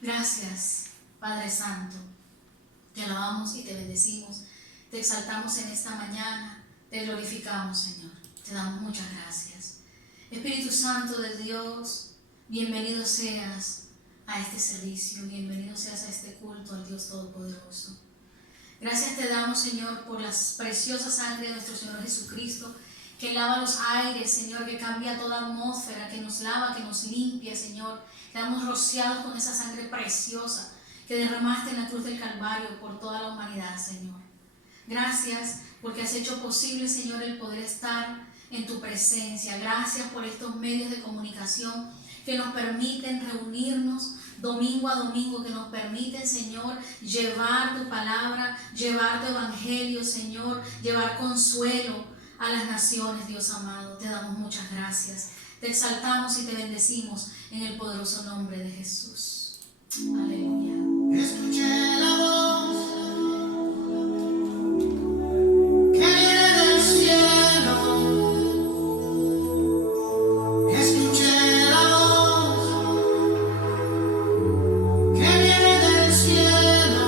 Gracias, Padre Santo. Te alabamos y te bendecimos. Te exaltamos en esta mañana. Te glorificamos, Señor. Te damos muchas gracias. Espíritu Santo de Dios, bienvenido seas a este servicio. Bienvenido seas a este culto al Dios Todopoderoso. Gracias te damos, Señor, por la preciosa sangre de nuestro Señor Jesucristo, que lava los aires, Señor, que cambia toda atmósfera, que nos lava, que nos limpia, Señor. Quedamos rociados con esa sangre preciosa que derramaste en la cruz del Calvario por toda la humanidad, Señor. Gracias porque has hecho posible, Señor, el poder estar en tu presencia. Gracias por estos medios de comunicación que nos permiten reunirnos domingo a domingo, que nos permiten, Señor, llevar tu palabra, llevar tu evangelio, Señor, llevar consuelo a las naciones, Dios amado. Te damos muchas gracias. Te exaltamos y te bendecimos en el poderoso nombre de Jesús. Aleluya. Escuché la voz que viene del cielo. Escuché la voz que viene del cielo.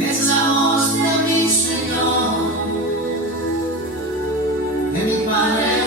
Es la voz de mi Señor, de mi Padre.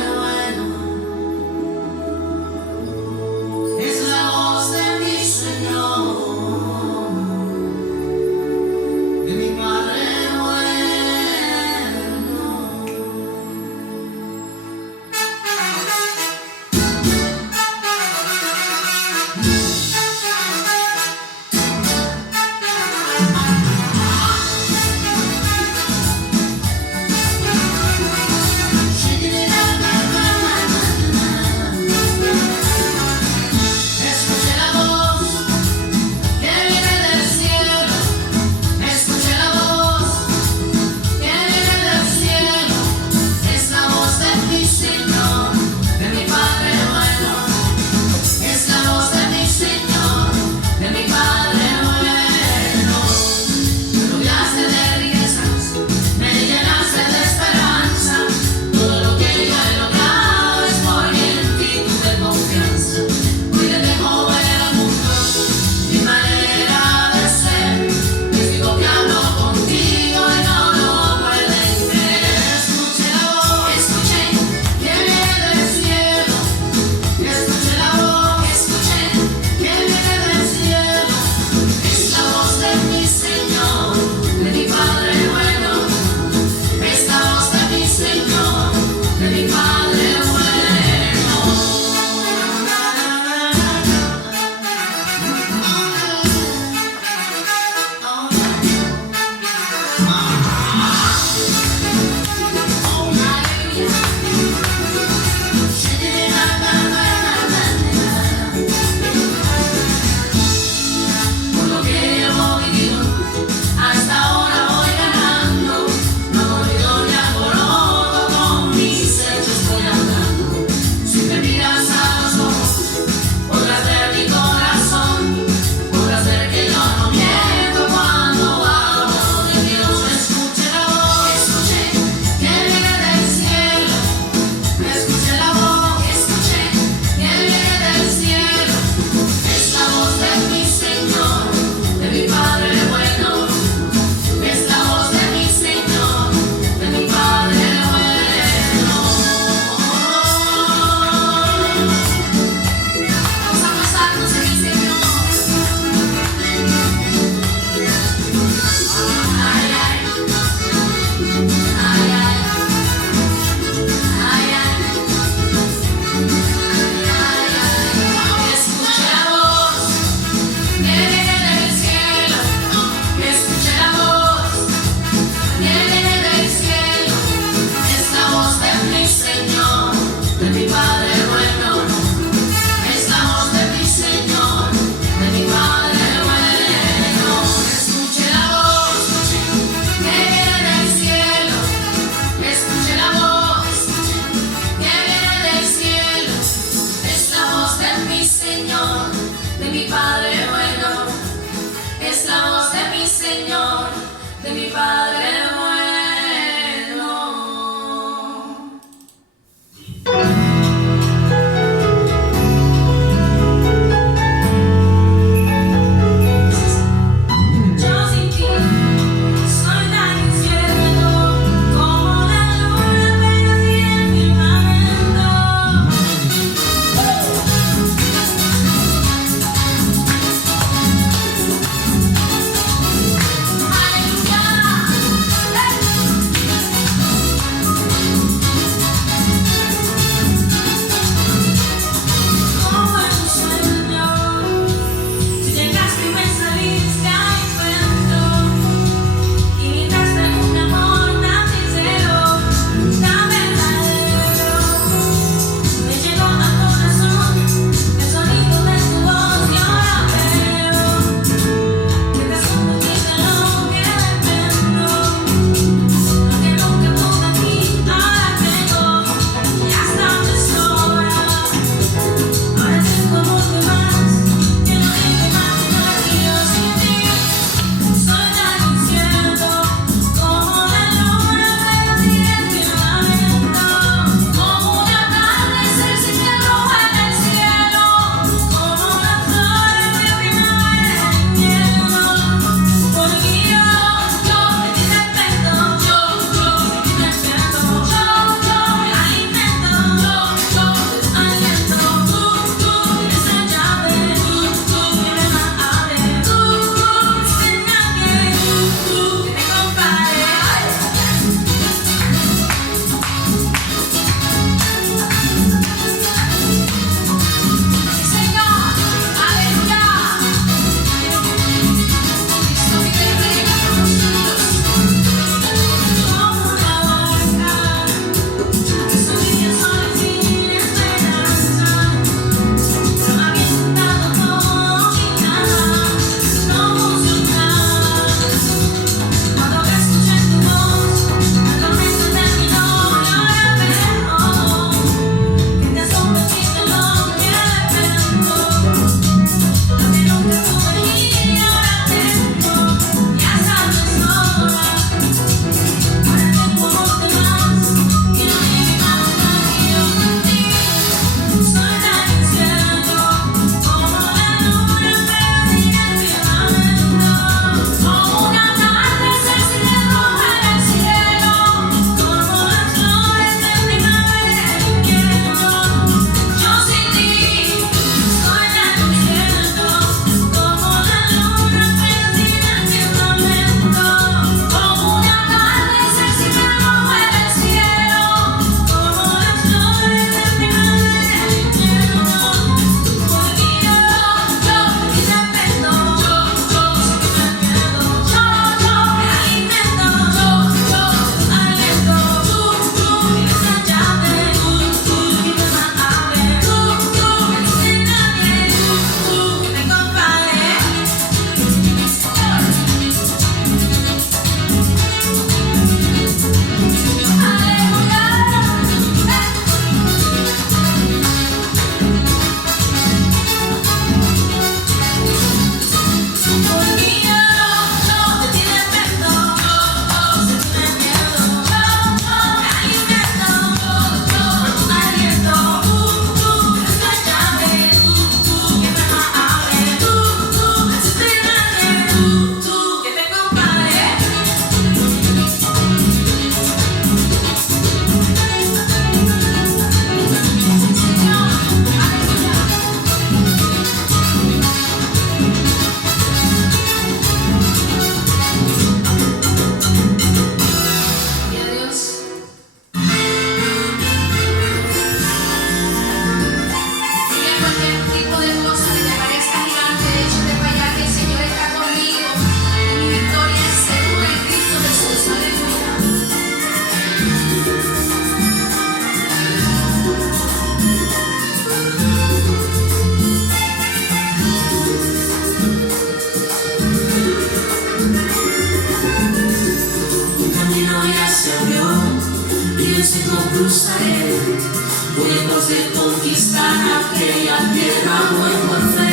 para aquella tierra voy por fe.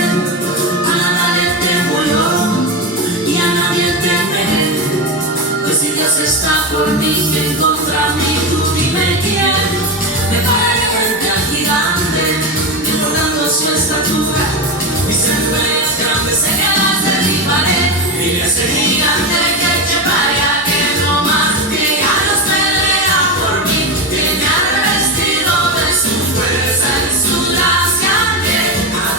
A nada le temo yo y a nadie temeré. Pues si Dios está por mí, ¿quién contra mí? Tú dime quién. Me pararé frente al gigante, controlando su estatura. Mis entrañas grandes sé que las derribaré. Dile a ese gigante que eche para allá, que no más, que ya Dios pelea por mí, que me ha revestido de su fuerza y su gracia, que ha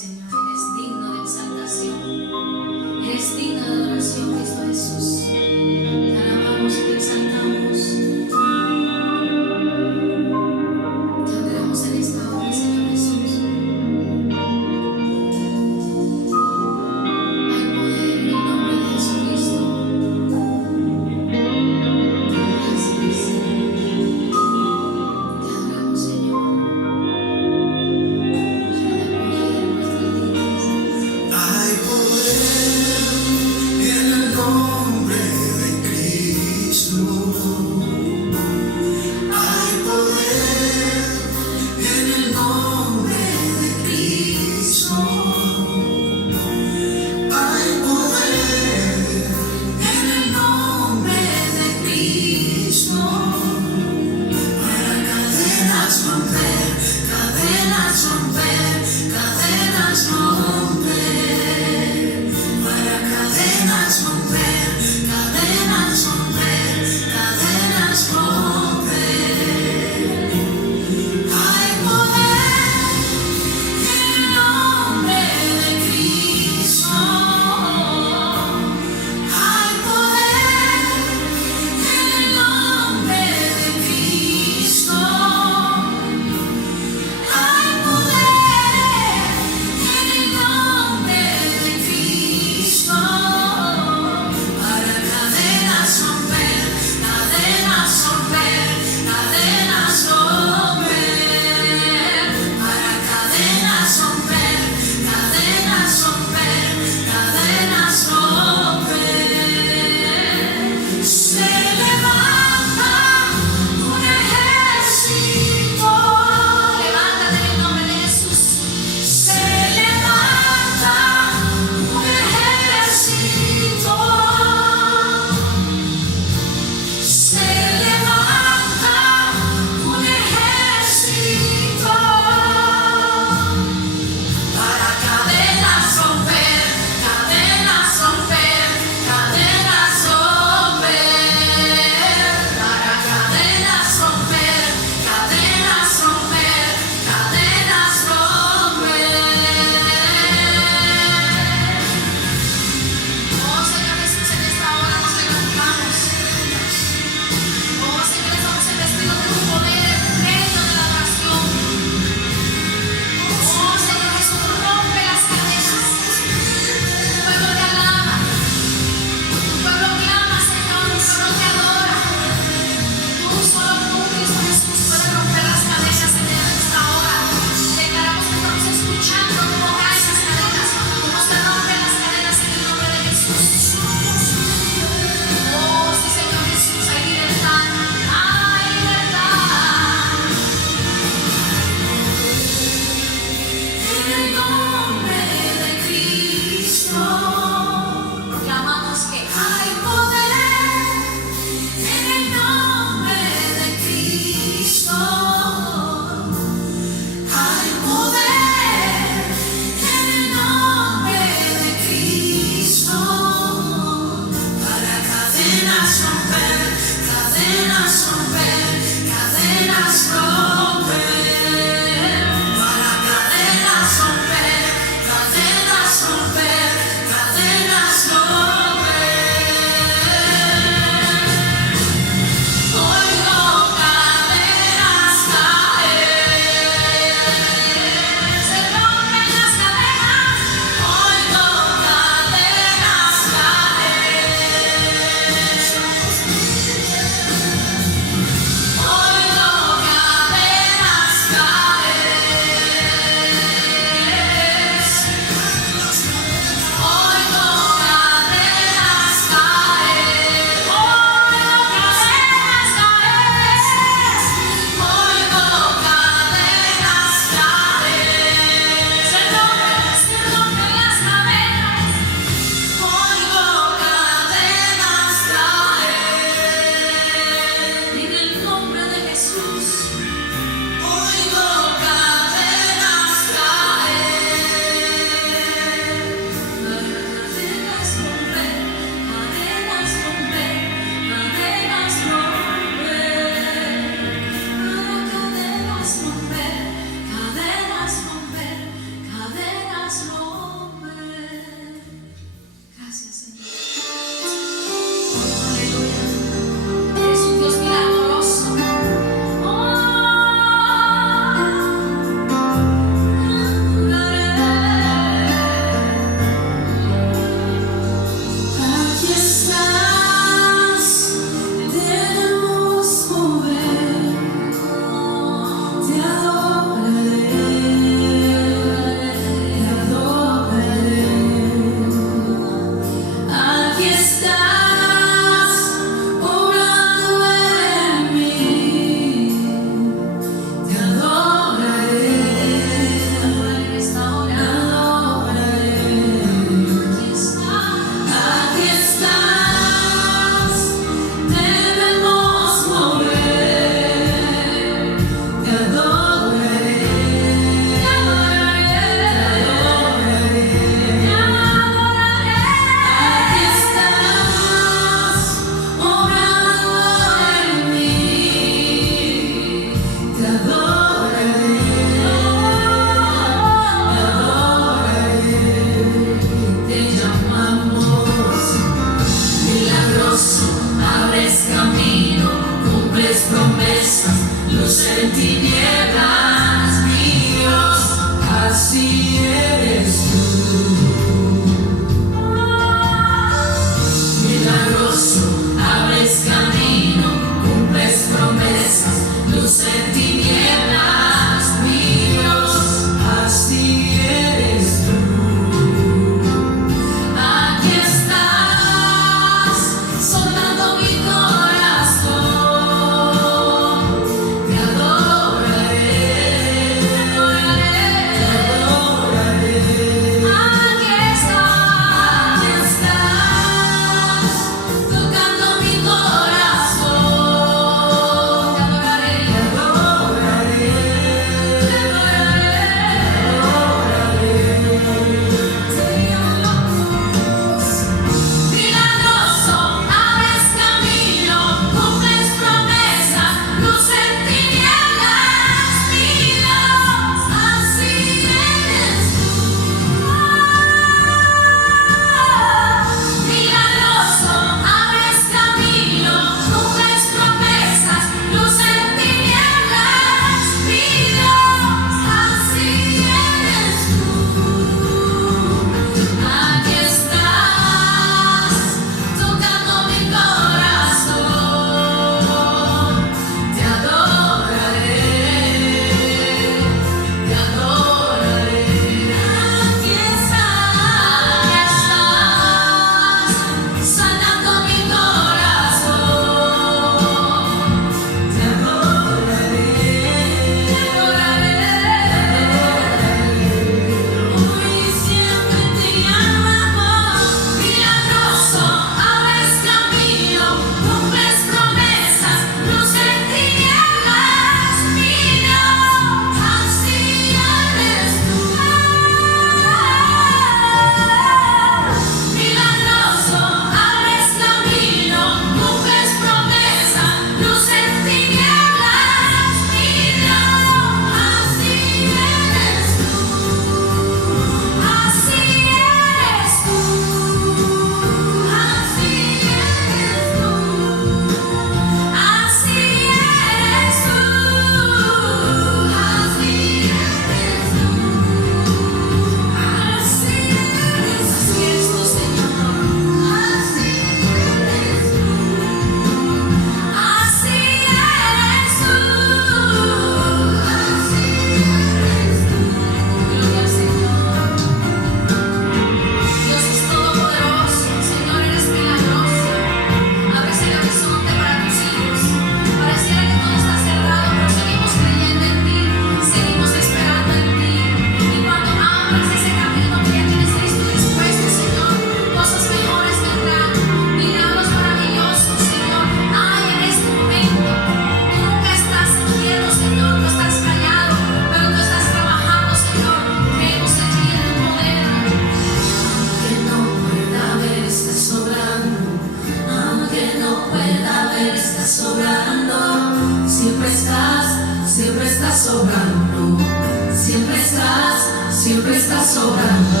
sobrando,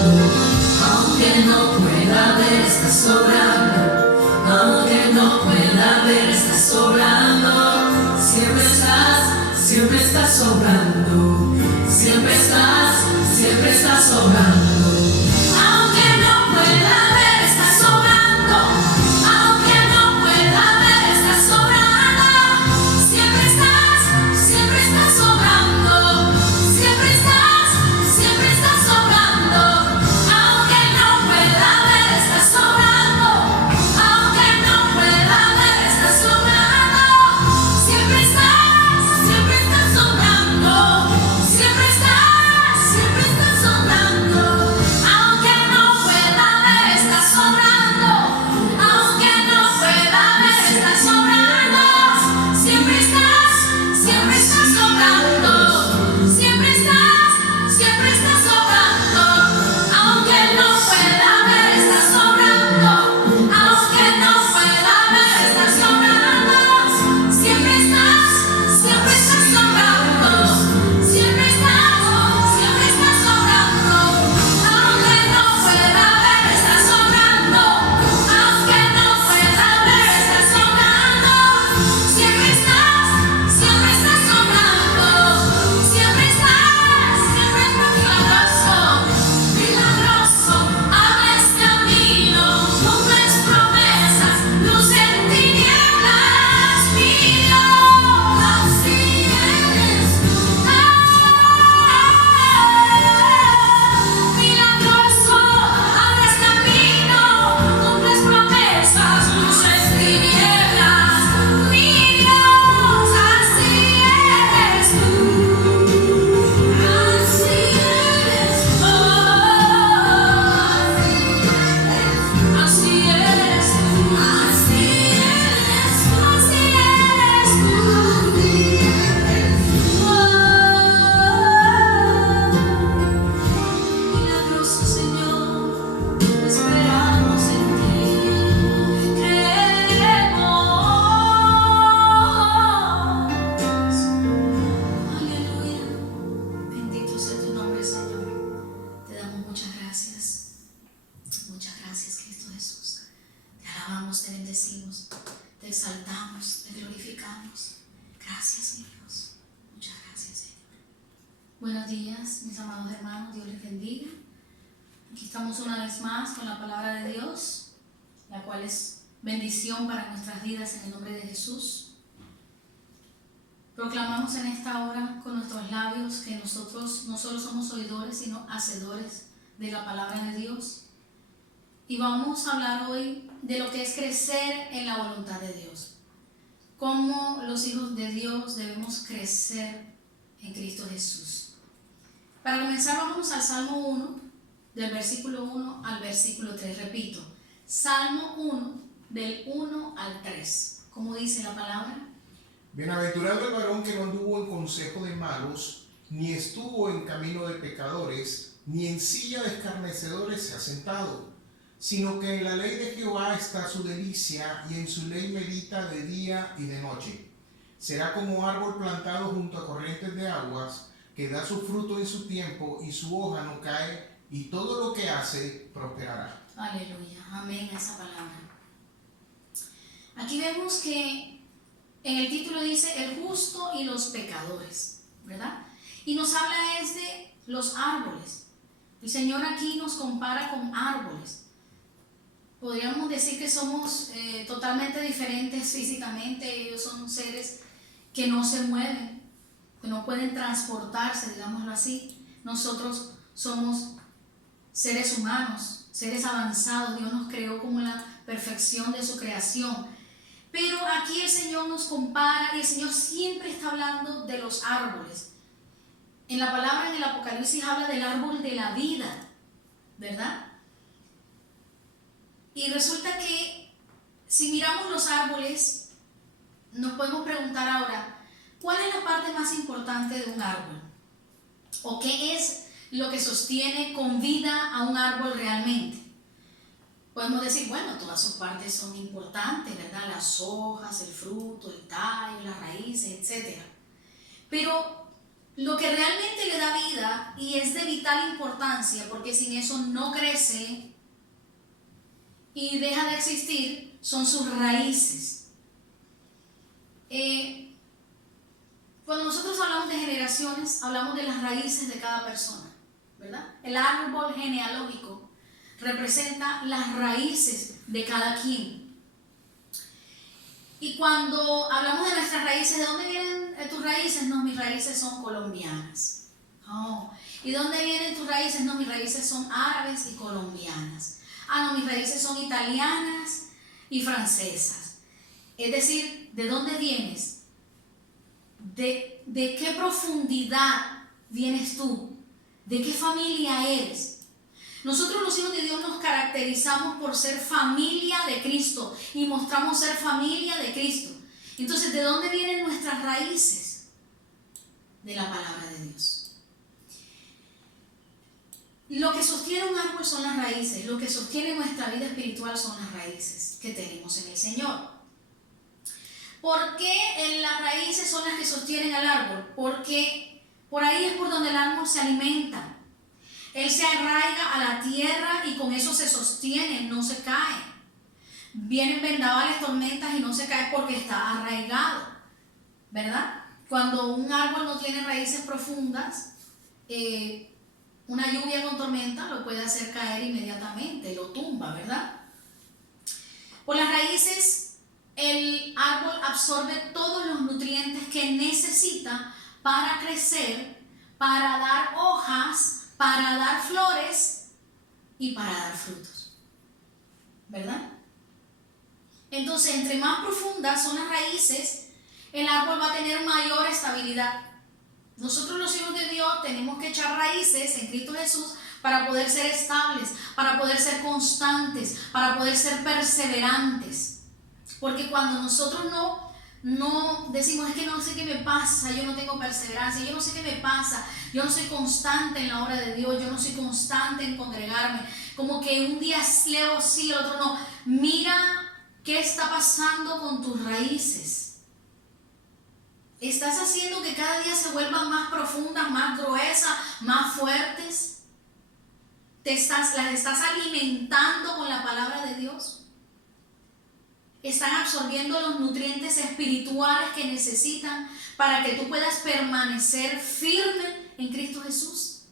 aunque no pueda ver, está sobrando, aunque no pueda ver, está sobrando, siempre estás sobrando, siempre estás sobrando, aunque no pueda ver, está sobrando, aunque no pueda ver, está sobrando, siempre estás sobrando, siempre estás sobrando, aunque no pueda ver, está sobrando, aunque no pueda ver, está sobrando, siempre estás sobrando, siempre estás sobrando, aunque no pueda ver, está sobrando, aunque no pueda ver, está sobrando, siempre estás sobrando, siempre estás sobrando, aunque no pueda ver, está sobrando, aunque no pueda ver, está sobrando, siempre estás sobrando, siempre estás sobrando, aunque no pueda ver, está sobrando, aunque no pueda ver, está sobrando, siempre estás sobrando, siempre milagroso, abres camino, cumples promesas, luz en tinieblas, mi Dios, así eres tú. Milagroso, abres camino, cumples promesas, luz en tinieblas, mi Dios, así eres tú. Así eres, así eres tú, así eres tú. Milagroso Señor, esperamos en ti, creemos. Aleluya. Bendito sea tu nombre, Señor. Te damos muchas gracias. Muchas gracias, Cristo Jesús. Te alabamos, te bendecimos, te exaltamos, te glorificamos. Gracias, mi Dios. Muchas gracias, Señor. Buenos días, mis amados hermanos. Dios les bendiga. Aquí estamos una vez más con la palabra de Dios, la cual es bendición para nuestras vidas en el nombre de Jesús. Proclamamos en esta hora con nuestros labios que nosotros no solo somos oidores, sino hacedores de la palabra de Dios. Y vamos a hablar hoy de lo que es crecer en la voluntad de Dios. Cómo los hijos de Dios debemos crecer en Cristo Jesús. Para comenzar, vamos al Salmo 1, del versículo 1 al versículo 3. Repito, Salmo 1, del 1 al 3. ¿Cómo dice la palabra? Bienaventurado el varón que no anduvo en consejo de malos, ni estuvo en camino de pecadores, ni en silla de escarnecedores se ha sentado, sino que en la ley de Jehová está su delicia, y en su ley medita de día y de noche. Será como árbol plantado junto a corrientes de aguas, que da su fruto en su tiempo, y su hoja no cae, y todo lo que hace prosperará. Aleluya, amén a esa palabra. Aquí vemos que en el título dice el justo y los pecadores, ¿verdad? Y nos habla es de los árboles. El Señor aquí nos compara con árboles. Podríamos decir que somos totalmente diferentes físicamente. Ellos son seres que no se mueven, que no pueden transportarse, digámoslo así. Nosotros somos seres humanos, seres avanzados. Dios nos creó como la perfección de su creación. Pero aquí el Señor nos compara, y el Señor siempre está hablando de los árboles. En la palabra en el Apocalipsis habla del árbol de la vida, ¿verdad? Y resulta que si miramos los árboles, nos podemos preguntar ahora, ¿cuál es la parte más importante de un árbol? ¿O qué es lo que sostiene con vida a un árbol realmente? Podemos decir, bueno, todas sus partes son importantes, ¿verdad? Las hojas, el fruto, el tallo, las raíces, etc. Pero lo que realmente le da vida y es de vital importancia, porque sin eso no crece y deja de existir, son sus raíces. Cuando nosotros hablamos de generaciones, hablamos de las raíces de cada persona, ¿verdad? El árbol genealógico representa las raíces de cada quien. Y cuando hablamos de nuestras raíces, ¿de dónde vienen tus raíces? No, mis raíces son colombianas. Oh. ¿Y dónde vienen tus raíces? No, mis raíces son árabes y colombianas. Ah, no, mis raíces son italianas y francesas. Es decir, ¿de dónde vienes? ¿De qué profundidad vienes tú? ¿De qué familia eres? Nosotros los hijos de Dios nos caracterizamos por ser familia de Cristo y mostramos ser familia de Cristo. Entonces, ¿de dónde vienen nuestras raíces? De la palabra de Dios. Lo que sostiene un árbol son las raíces, lo que sostiene nuestra vida espiritual son las raíces que tenemos en el Señor. ¿Por qué las raíces son las que sostienen al árbol? Porque por ahí es por donde el árbol se alimenta. Él se arraiga a la tierra y con eso se sostiene, no se cae. Vienen vendavales, tormentas y no se cae porque está arraigado, ¿verdad? Cuando un árbol no tiene raíces profundas, una lluvia con tormenta lo puede hacer caer inmediatamente, lo tumba, ¿verdad? Por las raíces, el árbol absorbe todos los nutrientes que necesita para crecer, para dar hojas, para dar flores y para dar frutos, ¿verdad? Entonces, entre más profundas son las raíces, el árbol va a tener mayor estabilidad. Nosotros los hijos de Dios tenemos que echar raíces en Cristo Jesús para poder ser estables, para poder ser constantes, para poder ser perseverantes. Porque cuando nosotros no decimos, es que no sé qué me pasa, yo no tengo perseverancia, yo no sé qué me pasa, yo no soy constante en la obra de Dios, yo no soy constante en congregarme, como que un día leo sí, el otro no. Mira qué está pasando con tus raíces. ¿Estás haciendo que cada día se vuelvan más profundas, más gruesas, más fuertes? ¿Las estás alimentando con la palabra de Dios? ¿Están absorbiendo los nutrientes espirituales que necesitan para que tú puedas permanecer firme en Cristo Jesús?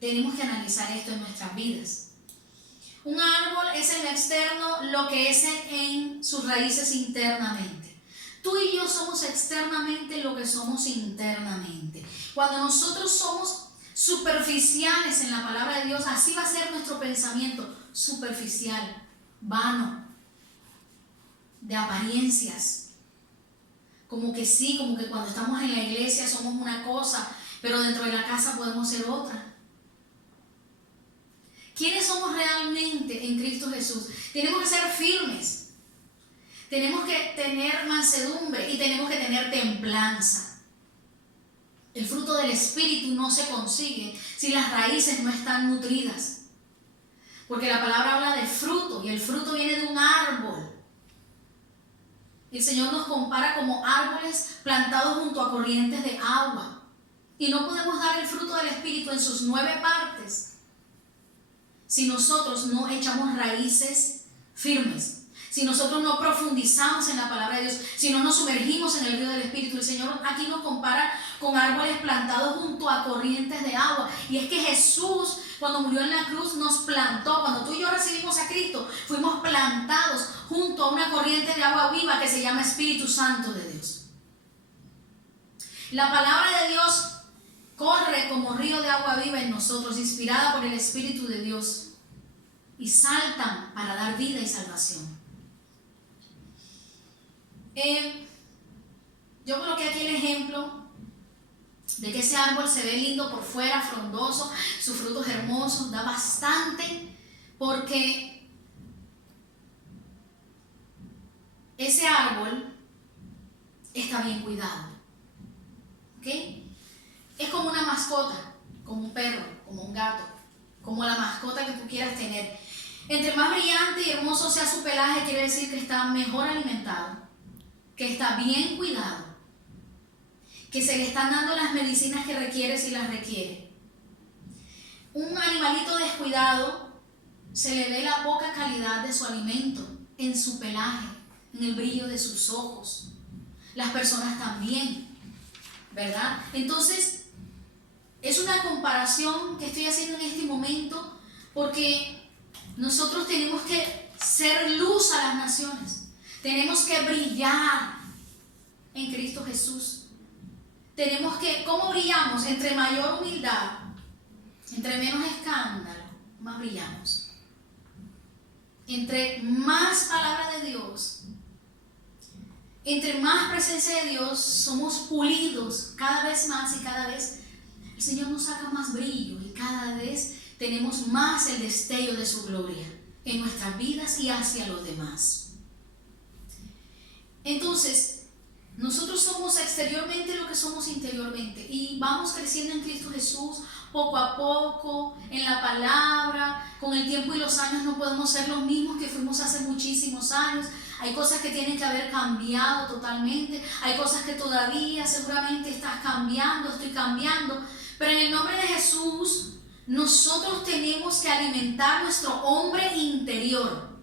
Tenemos que analizar esto en nuestras vidas. Un árbol es en lo externo lo que es en sus raíces internamente. Tú y yo somos externamente lo que somos internamente. Cuando nosotros somos superficiales en la palabra de Dios, así va a ser nuestro pensamiento, superficial, vano, de apariencias, como que sí, como que cuando estamos en la iglesia somos una cosa, pero dentro de la casa podemos ser otra. ¿Quiénes somos realmente en Cristo Jesús? Tenemos que ser firmes, tenemos que tener mansedumbre y tenemos que tener templanza. El fruto del Espíritu no se consigue si las raíces no están nutridas. Porque la palabra habla de fruto y el fruto viene de un árbol. El Señor nos compara como árboles plantados junto a corrientes de agua. Y no podemos dar el fruto del Espíritu en sus 9 partes si nosotros no echamos raíces firmes. Si nosotros no profundizamos en la palabra de Dios, si no nos sumergimos en el río del Espíritu. El Señor aquí nos compara con árboles plantados junto a corrientes de agua. Y es que Jesús, cuando murió en la cruz, nos plantó. Cuando tú y yo recibimos a Cristo, fuimos plantados junto a una corriente de agua viva que se llama Espíritu Santo de Dios. La palabra de Dios corre como río de agua viva en nosotros, inspirada por el Espíritu de Dios, y saltan para dar vida y salvación. Yo coloqué aquí el ejemplo de que ese árbol se ve lindo por fuera, frondoso, sus frutos hermosos, da bastante, porque ese árbol está bien cuidado, ¿ok? Es como una mascota, como un perro, como un gato, como la mascota que tú quieras tener. Entre más brillante y hermoso sea su pelaje, quiere decir que está mejor alimentado, que está bien cuidado, que se le están dando las medicinas que requiere si las requiere. Un animalito descuidado se le ve la poca calidad de su alimento en su pelaje, en el brillo de sus ojos. Las personas también, ¿verdad? Entonces, es una comparación que estoy haciendo en este momento porque nosotros tenemos que ser luz a las naciones. Tenemos que brillar en Cristo Jesús. Tenemos que, ¿cómo brillamos? Entre mayor humildad, entre menos escándalo, más brillamos. Entre más palabra de Dios, entre más presencia de Dios, somos pulidos cada vez más y cada vez el Señor nos saca más brillo y cada vez tenemos más el destello de su gloria en nuestras vidas y hacia los demás. Entonces, nosotros somos exteriormente lo que somos interiormente y vamos creciendo en Cristo Jesús poco a poco, en la palabra. Con el tiempo y los años no podemos ser los mismos que fuimos hace muchísimos años. Hay cosas que tienen que haber cambiado totalmente, hay cosas que todavía seguramente estás cambiando, estoy cambiando, pero en el nombre de Jesús nosotros tenemos que alimentar nuestro hombre interior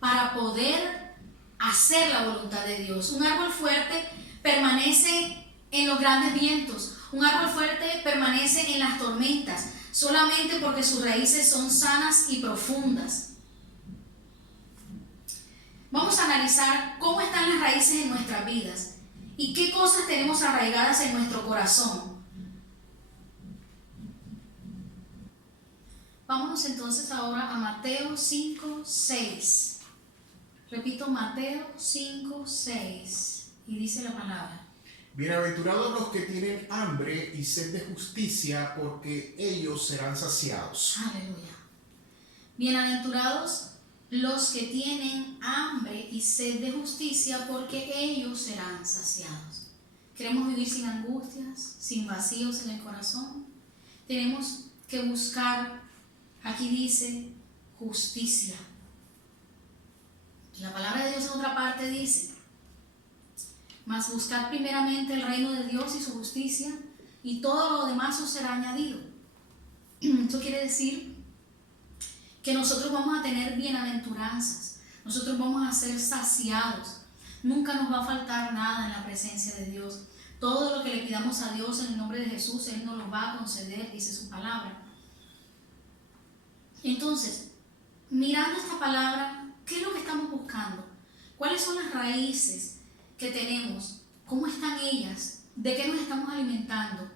para poder hacer la voluntad de Dios. Un árbol fuerte permanece en los grandes vientos, un árbol fuerte permanece en las tormentas, solamente porque sus raíces son sanas y profundas. Vamos a analizar cómo están las raíces en nuestras vidas y qué cosas tenemos arraigadas en nuestro corazón. Vámonos entonces ahora a Mateo 5:6. Repito, Mateo 5:6. Y dice la palabra: Bienaventurados los que tienen hambre y sed de justicia, porque ellos serán saciados. Aleluya. Bienaventurados los que tienen hambre y sed de justicia, porque ellos serán saciados. ¿Queremos vivir sin angustias, sin vacíos en el corazón? Tenemos que buscar, aquí dice, justicia. La palabra de Dios en otra parte dice: mas buscad primeramente el reino de Dios y su justicia, y todo lo demás os será añadido. Esto quiere decir que nosotros vamos a tener bienaventuranzas, nosotros vamos a ser saciados, nunca nos va a faltar nada en la presencia de Dios. Todo lo que le pidamos a Dios en el nombre de Jesús, Él nos lo va a conceder, dice su palabra. Entonces, mirando esta palabra, ¿qué es lo que estamos buscando? ¿Cuáles son las raíces que tenemos? ¿Cómo están ellas? ¿De qué nos estamos alimentando?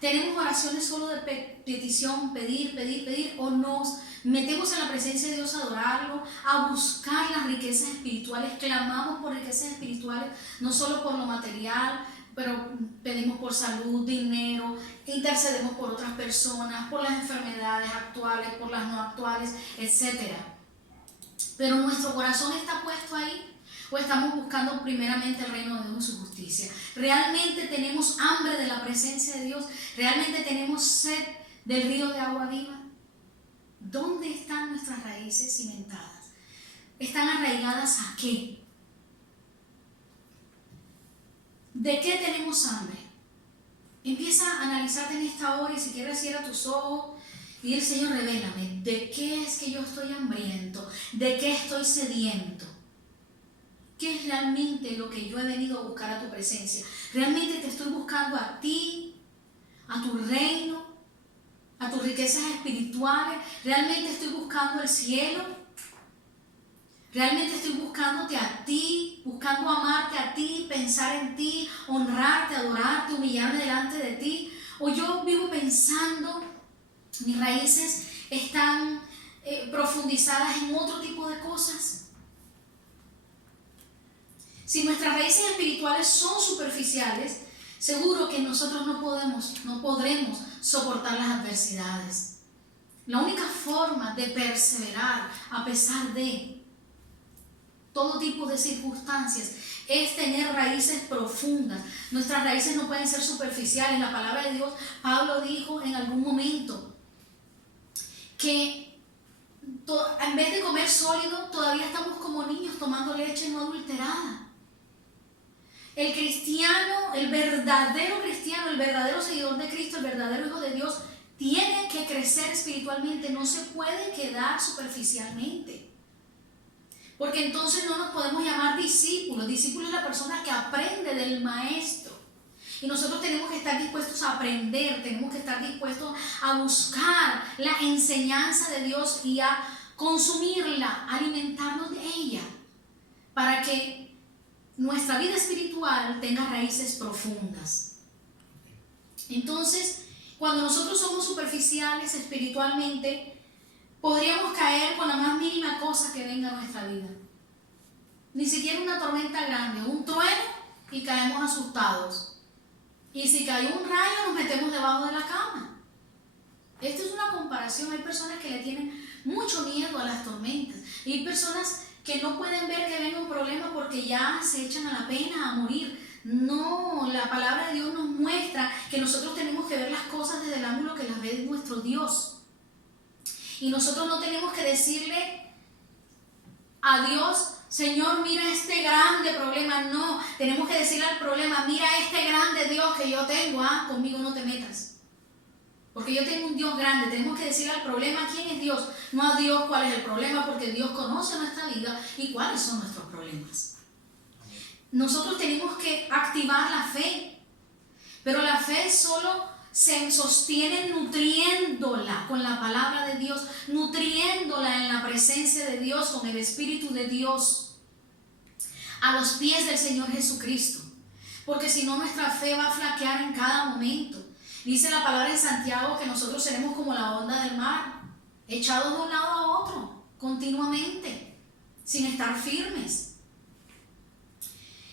¿Tenemos oraciones solo de petición, pedir, o nos metemos en la presencia de Dios a adorarlo, a buscar las riquezas espirituales? Clamamos por riquezas espirituales, no solo por lo material, pero pedimos por salud, dinero, intercedemos por otras personas, por las enfermedades actuales, por las no actuales, etc. Pero nuestro corazón está puesto ahí, o estamos buscando primeramente el reino de Dios y su justicia. ¿Realmente tenemos hambre de la presencia de Dios? ¿Realmente tenemos sed del río de agua viva? ¿Dónde están nuestras raíces cimentadas? ¿Están arraigadas a qué? ¿De qué tenemos hambre? Empieza a analizarte en esta hora y si quieres cierra tus ojos y el Señor, revélame, ¿de qué es que yo estoy hambriento? ¿De qué estoy sediento? ¿Qué es realmente lo que yo he venido a buscar a tu presencia? ¿Realmente te estoy buscando a ti, a tu reino, a tus riquezas espirituales? ¿Realmente estoy buscando el cielo? ¿Realmente estoy buscándote a ti, buscando amarte a ti, pensar en ti, honrarte, adorarte, humillarme delante de ti? ¿O yo vivo pensando, mis raíces están profundizadas en otro tipo de cosas? Si nuestras raíces espirituales son superficiales, seguro que nosotros no podremos soportar las adversidades. La única forma de perseverar a pesar de todo tipo de circunstancias es tener raíces profundas. Nuestras raíces no pueden ser superficiales. La palabra de Dios, Pablo dijo en algún momento que en vez de comer sólido, todavía estamos como niños tomando leche no adulterada. El cristiano, el verdadero cristiano, el verdadero seguidor de Cristo, el verdadero hijo de Dios, tiene que crecer espiritualmente, no se puede quedar superficialmente. Porque entonces no nos podemos llamar discípulos. Discípulo es la persona que aprende del maestro. Y nosotros tenemos que estar dispuestos a aprender, tenemos que estar dispuestos a buscar la enseñanza de Dios y a consumirla, alimentarnos de ella, para que nuestra vida espiritual tenga raíces profundas. Entonces, cuando nosotros somos superficiales espiritualmente, podríamos caer con la más mínima cosa que venga a nuestra vida. Ni siquiera una tormenta grande, un trueno, y caemos asustados. Y si cae un rayo, nos metemos debajo de la cama. Esto es una comparación. Hay personas que le tienen mucho miedo a las tormentas. Y hay personas que no pueden ver que venga un problema porque ya se echan a la pena a morir. No, la palabra de Dios nos muestra que nosotros tenemos que ver las cosas desde el ángulo que las ve nuestro Dios. Y nosotros no tenemos que decirle a Dios: Señor, mira este grande problema. No, tenemos que decirle al problema: mira este grande Dios que yo tengo, conmigo no te metas. Porque yo tengo un Dios grande. Tenemos que decirle al problema quién es Dios, no a Dios cuál es el problema, porque Dios conoce nuestra vida y cuáles son nuestros problemas. Nosotros tenemos que activar la fe, pero la fe solo se sostiene nutriéndola con la palabra de Dios, nutriéndola en la presencia de Dios, con el Espíritu de Dios, a los pies del Señor Jesucristo. Porque si no, nuestra fe va a flaquear en cada momento. Dice la palabra en Santiago que nosotros seremos como la onda del mar, echados de un lado a otro, continuamente, sin estar firmes.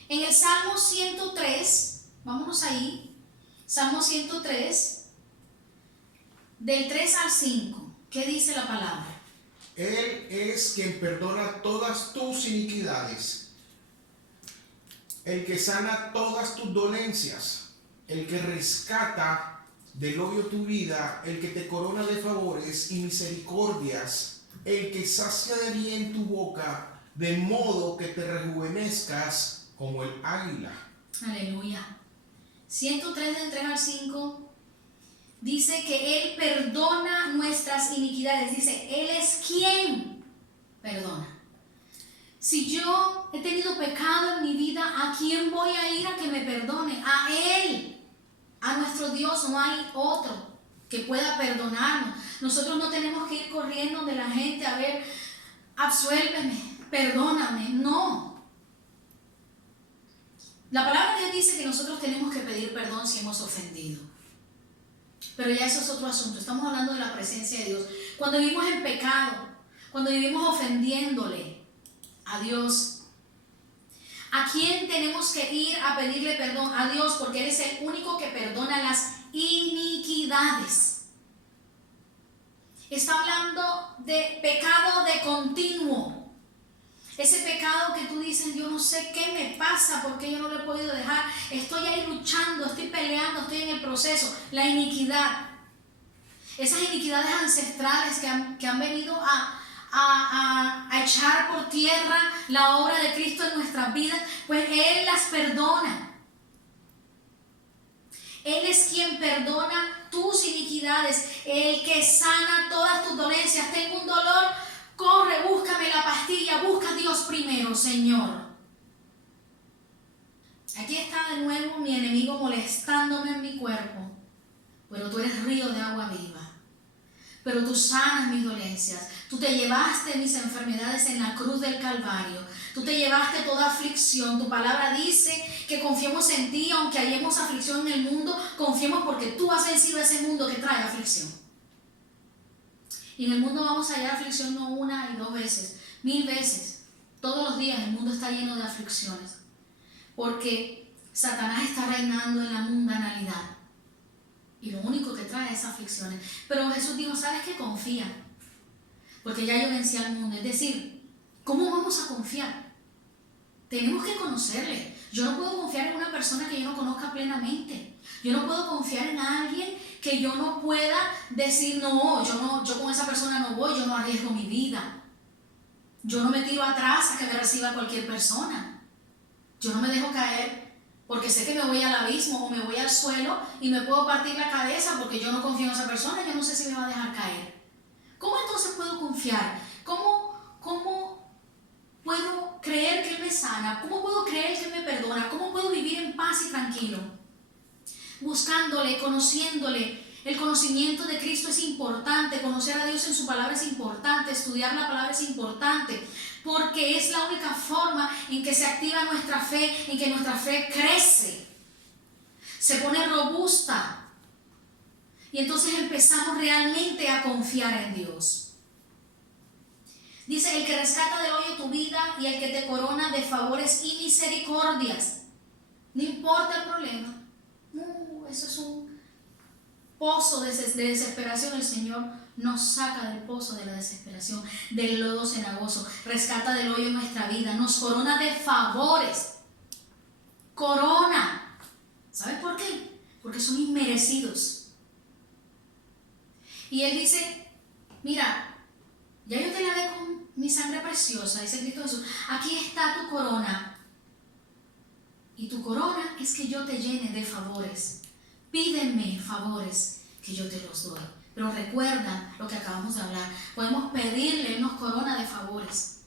En el Salmo 103, vámonos ahí, Salmo 103, del 3 al 5, ¿qué dice la palabra? Él es quien perdona todas tus iniquidades, el que sana todas tus dolencias, el que rescata del hoyo tu vida, el que te corona de favores y misericordias, el que sacia de bien tu boca, de modo que te rejuvenezcas como el águila. Aleluya. 103 del 3 al 5 dice que Él perdona nuestras iniquidades. Dice, Él es quien perdona. Si yo he tenido pecado en mi vida, ¿a quién voy a ir a que me perdone? A Él. A nuestro Dios. No hay otro que pueda perdonarnos. Nosotros no tenemos que ir corriendo de la gente a ver, absuélveme, perdóname. No. La palabra de Dios dice que nosotros tenemos que pedir perdón si hemos ofendido. Pero ya eso es otro asunto. Estamos hablando de la presencia de Dios. Cuando vivimos en pecado, cuando vivimos ofendiéndole a Dios, ¿a quién tenemos que ir a pedirle perdón? A Dios, porque Él es el único que perdona las iniquidades. Está hablando de pecado de continuo. Ese pecado que tú dices, yo no sé qué me pasa, porque yo no lo he podido dejar. Estoy ahí luchando, estoy peleando, estoy en el proceso. La iniquidad. Esas iniquidades ancestrales que han venido a echar por tierra la obra de Cristo en nuestras vidas, pues Él las perdona. Él es quien perdona tus iniquidades, el que sana todas tus dolencias. Tengo un dolor, corre, búscame la pastilla, busca a Dios primero, Señor. Aquí está de nuevo mi enemigo molestándome en mi cuerpo, pero tú eres río de agua viva. Pero tú sanas mis dolencias. Tú te llevaste mis enfermedades en la cruz del Calvario. Tú te llevaste toda aflicción. Tu palabra dice que confiemos en ti, aunque hallemos aflicción en el mundo, confiemos porque tú has vencido ese mundo que trae aflicción. Y en el mundo vamos a hallar aflicción no una y dos veces, 1000 veces. Todos los días el mundo está lleno de aflicciones. Porque Satanás está reinando en la mundanalidad. Y lo único que trae es aflicciones. Pero Jesús dijo, ¿sabes qué? Confía. Porque ya yo vencí al mundo. Es decir, ¿cómo vamos a confiar? Tenemos que conocerle. Yo no puedo confiar en una persona que yo no conozca plenamente. Yo no puedo confiar en alguien que yo no pueda decir, no, yo con esa persona no voy, yo no arriesgo mi vida. Yo no me tiro atrás a que me reciba cualquier persona. Yo no me dejo caer porque sé que me voy al abismo o me voy al suelo y me puedo partir la cabeza porque yo no confío en esa persona, yo no sé si me va a dejar caer. ¿Cómo entonces puedo confiar? ¿Cómo puedo creer que Él me sana? ¿Cómo puedo creer que Él me perdona? ¿Cómo puedo vivir en paz y tranquilo? Buscándole, conociéndole. El conocimiento de Cristo es importante, conocer a Dios en su palabra es importante, estudiar la palabra es importante, porque es la única forma en que se activa nuestra fe, en que nuestra fe crece, se pone robusta, y entonces empezamos realmente a confiar en Dios. Dice, el que rescata del hoyo tu vida y el que te corona de favores y misericordias. No importa el problema, eso es un pozo de desesperación. El Señor nos saca del pozo de la desesperación, del lodo cenagoso, rescata del hoyo nuestra vida, nos corona de favores. Corona. ¿Sabes por qué? Porque son inmerecidos. Y Él dice, mira, ya yo te lavé con mi sangre preciosa, dice Cristo Jesús, aquí está tu corona. Y tu corona es que yo te llene de favores. Pídeme favores que yo te los doy. Pero recuerda lo que acabamos de hablar. Podemos pedirle, Él nos corona de favores.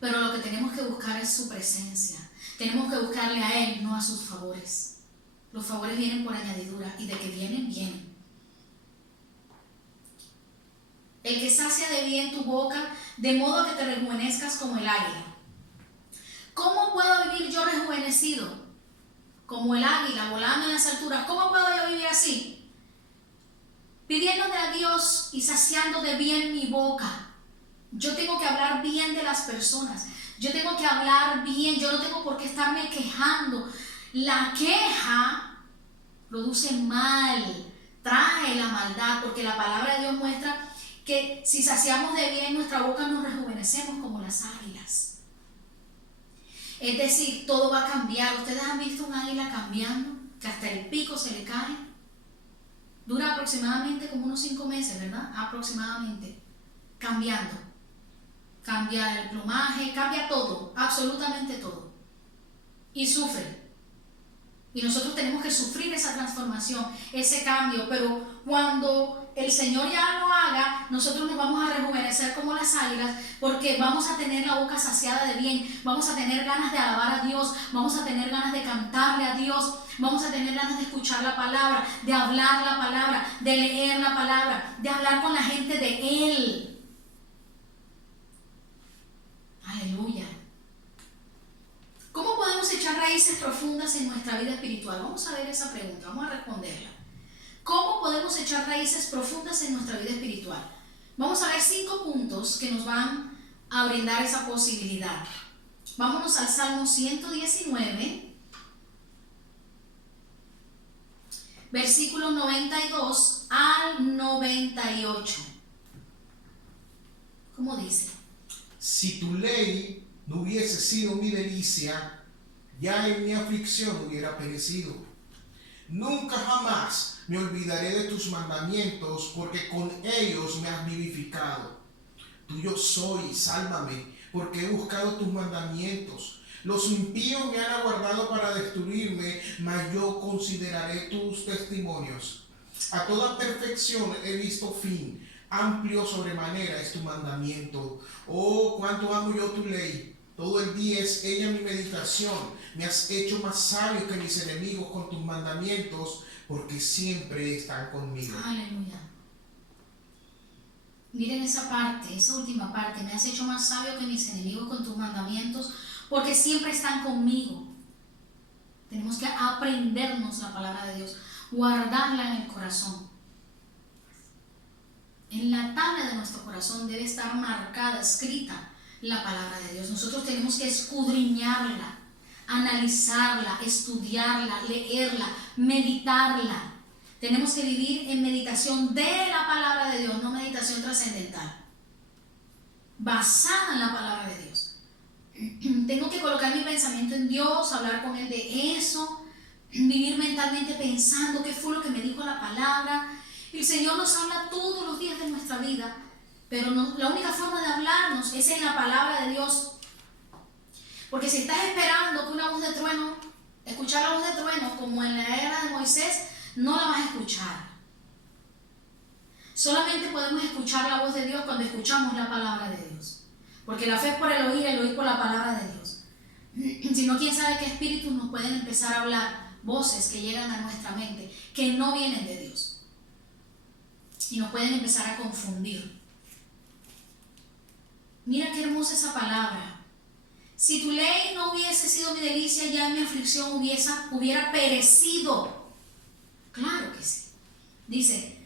Pero lo que tenemos que buscar es su presencia. Tenemos que buscarle a Él, no a sus favores. Los favores vienen por añadidura y de que vienen, vienen. El que sacia de bien tu boca, de modo que te rejuvenezcas como el águila. ¿Cómo puedo vivir yo rejuvenecido? Como el águila, volando en las alturas. ¿Cómo puedo yo vivir así? Pidiéndole a Dios y saciando de bien mi boca. Yo tengo que hablar bien de las personas. Yo tengo que hablar bien. Yo no tengo por qué estarme quejando. La queja produce mal, trae la maldad, porque la palabra de Dios muestra que si saciamos de bien nuestra boca nos rejuvenecemos como las águilas. Es decir, todo va a cambiar. ¿Ustedes han visto un águila cambiando? Que hasta el pico se le cae. Dura aproximadamente como unos 5 meses, ¿verdad? Aproximadamente. Cambiando. Cambia el plumaje, cambia todo, absolutamente todo. Y sufre. Y nosotros tenemos que sufrir esa transformación, ese cambio. Pero cuando el Señor ya lo haga, nosotros nos vamos a rejuvenecer como las águilas, porque vamos a tener la boca saciada de bien, vamos a tener ganas de alabar a Dios, vamos a tener ganas de cantarle a Dios, vamos a tener ganas de escuchar la palabra, de hablar la palabra, de leer la palabra, de hablar con la gente de Él. Aleluya. ¿Cómo podemos echar raíces profundas en nuestra vida espiritual? Vamos a ver esa pregunta, vamos a responderla. ¿Cómo podemos echar raíces profundas en nuestra vida espiritual? Vamos a ver 5 puntos que nos van a brindar esa posibilidad. Vámonos al Salmo 119, versículos 92 al 98. ¿Cómo dice? Si tu ley no hubiese sido mi delicia, ya en mi aflicción hubiera perecido. Nunca jamás me olvidaré de tus mandamientos, porque con ellos me has vivificado. Tuyo soy, sálvame, porque he buscado tus mandamientos. Los impíos me han aguardado para destruirme, mas yo consideraré tus testimonios. A toda perfección he visto fin, amplio sobremanera es tu mandamiento. Oh, cuánto amo yo tu ley. Todo el día es ella mi meditación. Me has hecho más sabio que mis enemigos con tus mandamientos, porque siempre están conmigo. Aleluya. Miren esa parte, esa última parte. Me has hecho más sabio que mis enemigos con tus mandamientos, porque siempre están conmigo. Tenemos que aprendernos la palabra de Dios, guardarla en el corazón. En la tabla de nuestro corazón debe estar marcada, escrita la palabra de Dios. Nosotros tenemos que escudriñarla, analizarla, estudiarla, leerla, meditarla. Tenemos que vivir en meditación de la palabra de Dios, no meditación trascendental, basada en la palabra de Dios. Tengo que colocar mi pensamiento en Dios, hablar con Él de eso, vivir mentalmente pensando qué fue lo que me dijo la palabra. El Señor nos habla todos los días de nuestra vida, pero la única forma de hablarnos es en la palabra de Dios. Porque si estás esperando que una voz de trueno Escuchar la voz de trueno como en la era de Moisés, no la vas a escuchar. Solamente podemos escuchar la voz de Dios cuando escuchamos la palabra de Dios. Porque la fe es por el oír por la palabra de Dios. Si no, quién sabe qué espíritus nos pueden empezar a hablar, voces que llegan a nuestra mente, que no vienen de Dios. Y nos pueden empezar a confundir. Mira qué hermosa esa palabra. Si tu ley no hubiese sido mi delicia, ya mi aflicción hubiera perecido. Claro que sí. Dice,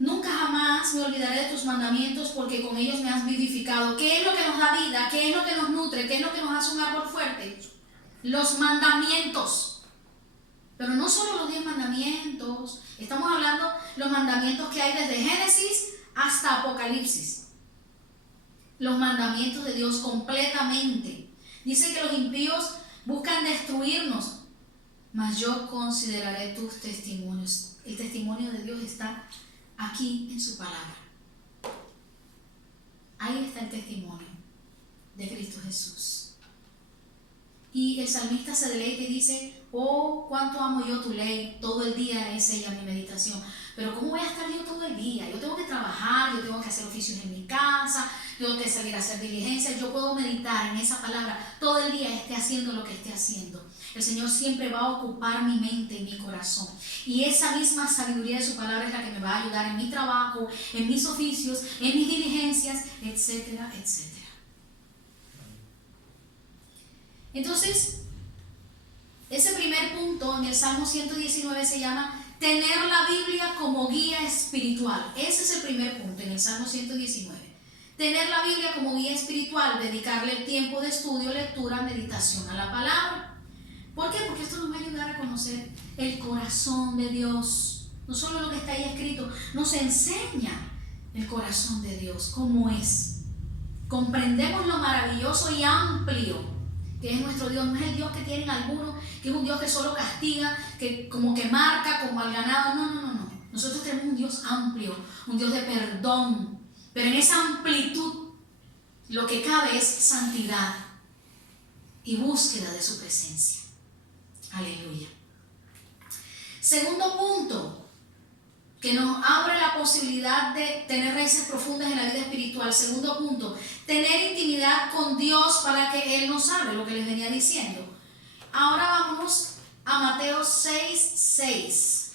nunca jamás me olvidaré de tus mandamientos porque con ellos me has vivificado. ¿Qué es lo que nos da vida? ¿Qué es lo que nos nutre? ¿Qué es lo que nos hace un árbol fuerte? Los mandamientos. Pero no solo los 10 mandamientos. Estamos hablando de los mandamientos que hay desde Génesis hasta Apocalipsis. Los mandamientos de Dios completamente. Dice que los impíos buscan destruirnos, mas yo consideraré tus testimonios. El testimonio de Dios está aquí en su palabra. Ahí está el testimonio de Cristo Jesús. Y el salmista se deleita y dice, oh, cuánto amo yo tu ley, todo el día es ella mi meditación. Pero ¿cómo voy a estar yo todo el día? Yo tengo que trabajar, yo tengo que hacer oficios en mi casa, tengo que salir a hacer diligencias. Yo puedo meditar en esa palabra todo el día, esté haciendo lo que esté haciendo. El Señor siempre va a ocupar mi mente y mi corazón. Y esa misma sabiduría de su palabra es la que me va a ayudar en mi trabajo, en mis oficios, en mis diligencias, etcétera, etcétera. Entonces, ese primer punto en el Salmo 119 se llama tener la Biblia como guía espiritual. Ese es el primer punto en el Salmo 119. Tener la Biblia como guía espiritual, dedicarle el tiempo de estudio, lectura, meditación a la palabra. ¿Por qué? Porque esto nos va a ayudar a conocer el corazón de Dios. No solo lo que está ahí escrito, nos enseña el corazón de Dios, cómo es. Comprendemos lo maravilloso y amplio que es nuestro Dios. No es el Dios que tienen algunos, que es un Dios que solo castiga, que como que marca como al ganado. No. Nosotros tenemos un Dios amplio, un Dios de perdón. Pero en esa amplitud lo que cabe es santidad y búsqueda de su presencia. Aleluya. Segundo punto, que nos abre la posibilidad de tener raíces profundas en la vida espiritual. Segundo punto, tener intimidad con Dios para que Él nos hable, lo que les venía diciendo. Ahora vamos a Mateo 6:6.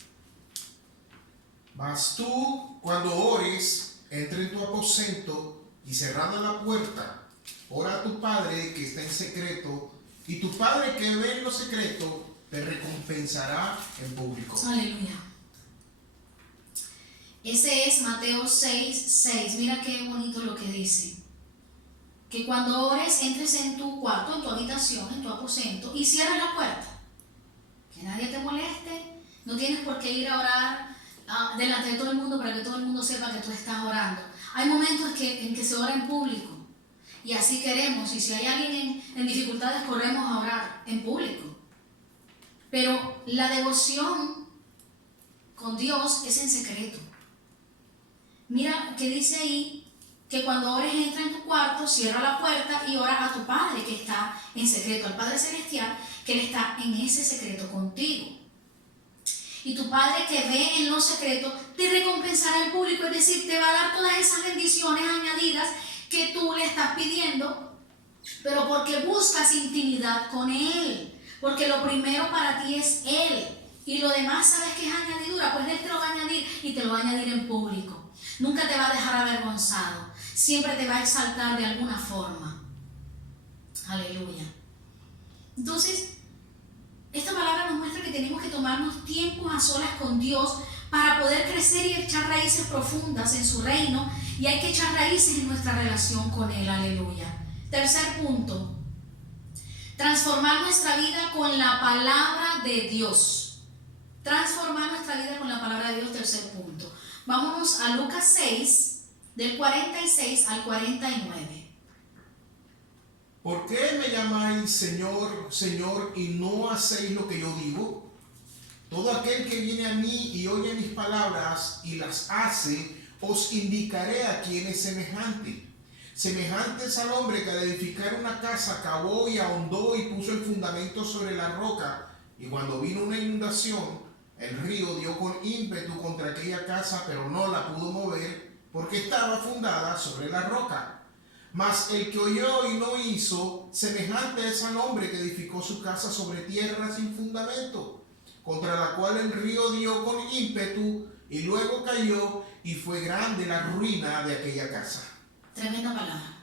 Mas tú, cuando ores, entra en tu aposento y cerrada la puerta, ora a tu Padre que está en secreto, y tu Padre que ve en lo secreto te recompensará en público. Aleluya. Ese es Mateo 6:6. Mira qué bonito lo que dice. Que cuando ores, entres en tu cuarto, en tu habitación, en tu aposento y cierres la puerta. Que nadie te moleste. No tienes por qué ir a orar delante de todo el mundo para que todo el mundo sepa que tú estás orando. Hay momentos en que se ora en público. Y así queremos. Y si hay alguien en dificultades, corremos a orar en público. Pero la devoción con Dios es en secreto. Mira que dice ahí que cuando ores, entra en tu cuarto, cierra la puerta y ora a tu Padre que está en secreto, al Padre Celestial, que Él está en ese secreto contigo. Y tu Padre que ve en lo secreto te recompensará en público, es decir, te va a dar todas esas bendiciones añadidas que tú le estás pidiendo, pero porque buscas intimidad con Él, porque lo primero para ti es Él, y lo demás sabes que es añadidura, pues Él te lo va a añadir y te lo va a añadir en público. Nunca te va a dejar avergonzado, siempre te va a exaltar de alguna forma. Aleluya. Entonces, esta palabra nos muestra que tenemos que tomarnos tiempos a solas con Dios para poder crecer y echar raíces profundas en su reino, y hay que echar raíces en nuestra relación con Él. Aleluya. Tercer punto, transformar nuestra vida con la palabra de Dios. Transformar nuestra vida con la palabra de Dios, tercer punto. Vámonos a Lucas 6, del 46 al 49. ¿Por qué me llamáis Señor, Señor, y no hacéis lo que yo digo? Todo aquel que viene a mí y oye mis palabras y las hace, os indicaré a quién es semejante. Semejante al hombre que al edificar una casa cavó y ahondó y puso el fundamento sobre la roca. Y cuando vino una inundación, el río dio con ímpetu contra aquella casa, pero no la pudo mover, porque estaba fundada sobre la roca. Mas el que oyó y no hizo, semejante es al hombre que edificó su casa sobre tierra sin fundamento, contra la cual el río dio con ímpetu, y luego cayó, y fue grande la ruina de aquella casa. Tremenda palabra.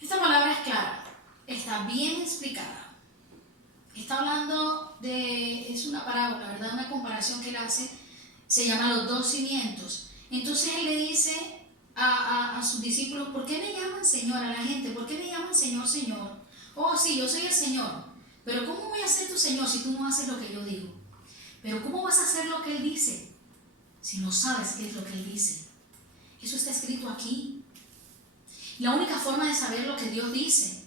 Esta palabra es clara, está bien explicada. Está hablando es una parábola, ¿verdad? Una comparación que él hace, se llama los dos cimientos. Entonces él le dice a sus discípulos, ¿por qué me llaman Señor a la gente? ¿Por qué me llaman Señor, Señor? Oh, sí, yo soy el Señor, pero ¿cómo voy a ser tu Señor si tú no haces lo que yo digo? Pero ¿cómo vas a hacer lo que Él dice si no sabes qué es lo que Él dice? Eso está escrito aquí. La única forma de saber lo que Dios dice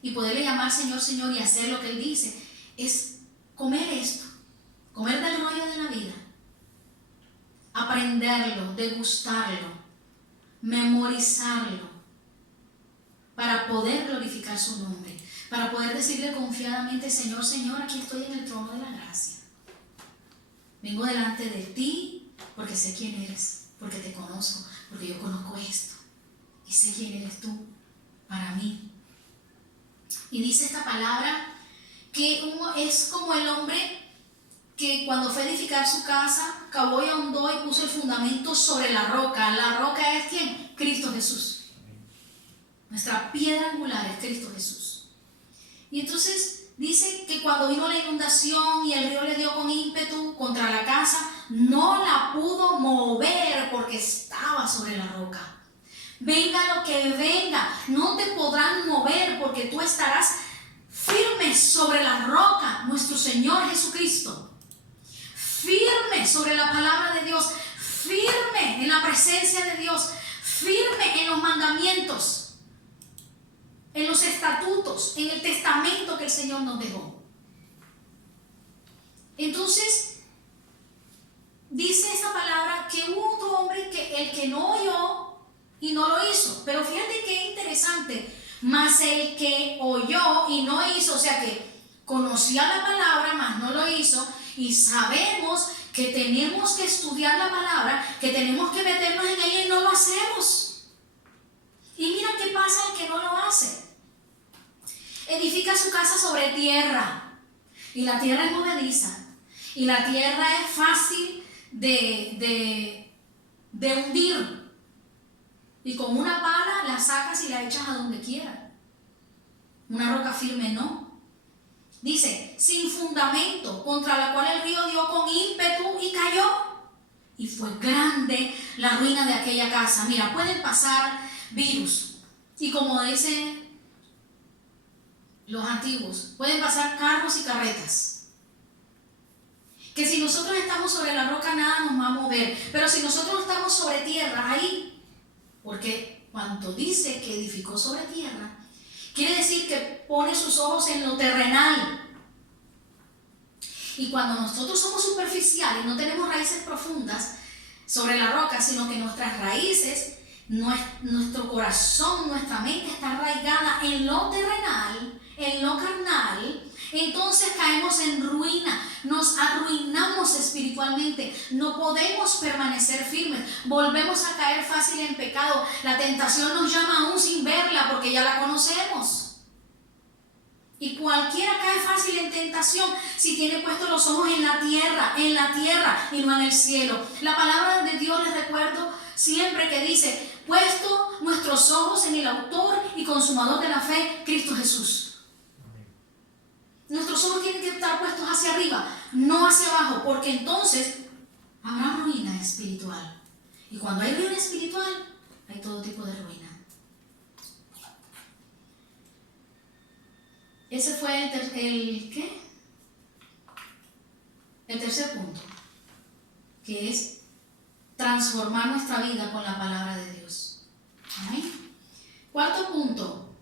y poderle llamar Señor, Señor y hacer lo que Él dice es comer esto, comer del rollo de la vida, aprenderlo, degustarlo, memorizarlo, para poder glorificar su nombre, para poder decirle confiadamente, Señor, Señor, aquí estoy en el trono de la gracia. Vengo delante de ti porque sé quién eres, porque te conozco, porque yo conozco esto y sé quién eres tú para mí. Y dice esta palabra que es como el hombre que cuando fue a edificar su casa, cavó y ahondó y puso el fundamento sobre la roca. La roca es ¿quién? Cristo Jesús. Nuestra piedra angular es Cristo Jesús. Y entonces dice que cuando vino la inundación y el río le dio con ímpetu contra la casa, no la pudo mover porque estaba sobre la roca. Venga lo que venga, no te podrán mover porque tú estarás firme sobre la roca, nuestro Señor Jesucristo. Firme sobre la palabra de Dios, firme en la presencia de Dios, firme en los mandamientos, en los estatutos, en el testamento que el Señor nos dejó. Entonces, dice esa palabra que hubo otro hombre que el que no oyó y no lo hizo. Pero fíjate qué interesante, mas el que oyó y no hizo, o sea que conocía la palabra, mas no lo hizo, y sabemos que tenemos que estudiar la palabra, que tenemos que meternos en ella y no lo hacemos. Y mira qué pasa el que no lo hace. Edifica su casa sobre tierra, y la tierra es movediza, y la tierra es fácil de hundir, y con una pala la sacas y la echas a donde quieras. Una roca firme no. Dice, sin fundamento, contra la cual el río dio con ímpetu y cayó, y fue grande la ruina de aquella casa. Mira, pueden pasar virus, y como dicen los antiguos, pueden pasar carros y carretas, que si nosotros estamos sobre la roca nada nos va a mover, pero si nosotros estamos sobre tierra, ahí, porque cuando dice que edificó sobre tierra, quiere decir que pone sus ojos en lo terrenal. Y cuando nosotros somos superficiales, no tenemos raíces profundas sobre la roca, sino que nuestras raíces, nuestro corazón, nuestra mente está arraigada en lo terrenal, en lo carnal, entonces caemos en ruina, nos arruinamos espiritualmente, no podemos permanecer firmes, volvemos a caer fácil en pecado, la tentación nos llama aún sin verla porque ya la conocemos. Y cualquiera cae fácil en tentación si tiene puestos los ojos en la tierra y no en el cielo. La palabra de Dios, les recuerdo siempre que dice, puesto nuestros ojos en el autor y consumador de la fe, Cristo Jesús. Nuestros ojos tienen que estar puestos hacia arriba, no hacia abajo, porque entonces habrá ruina espiritual. Y cuando hay ruina espiritual, hay todo tipo de ruina. Ese fue el tercer punto, que es transformar nuestra vida con la palabra de Dios. ¿Amén? Cuarto punto,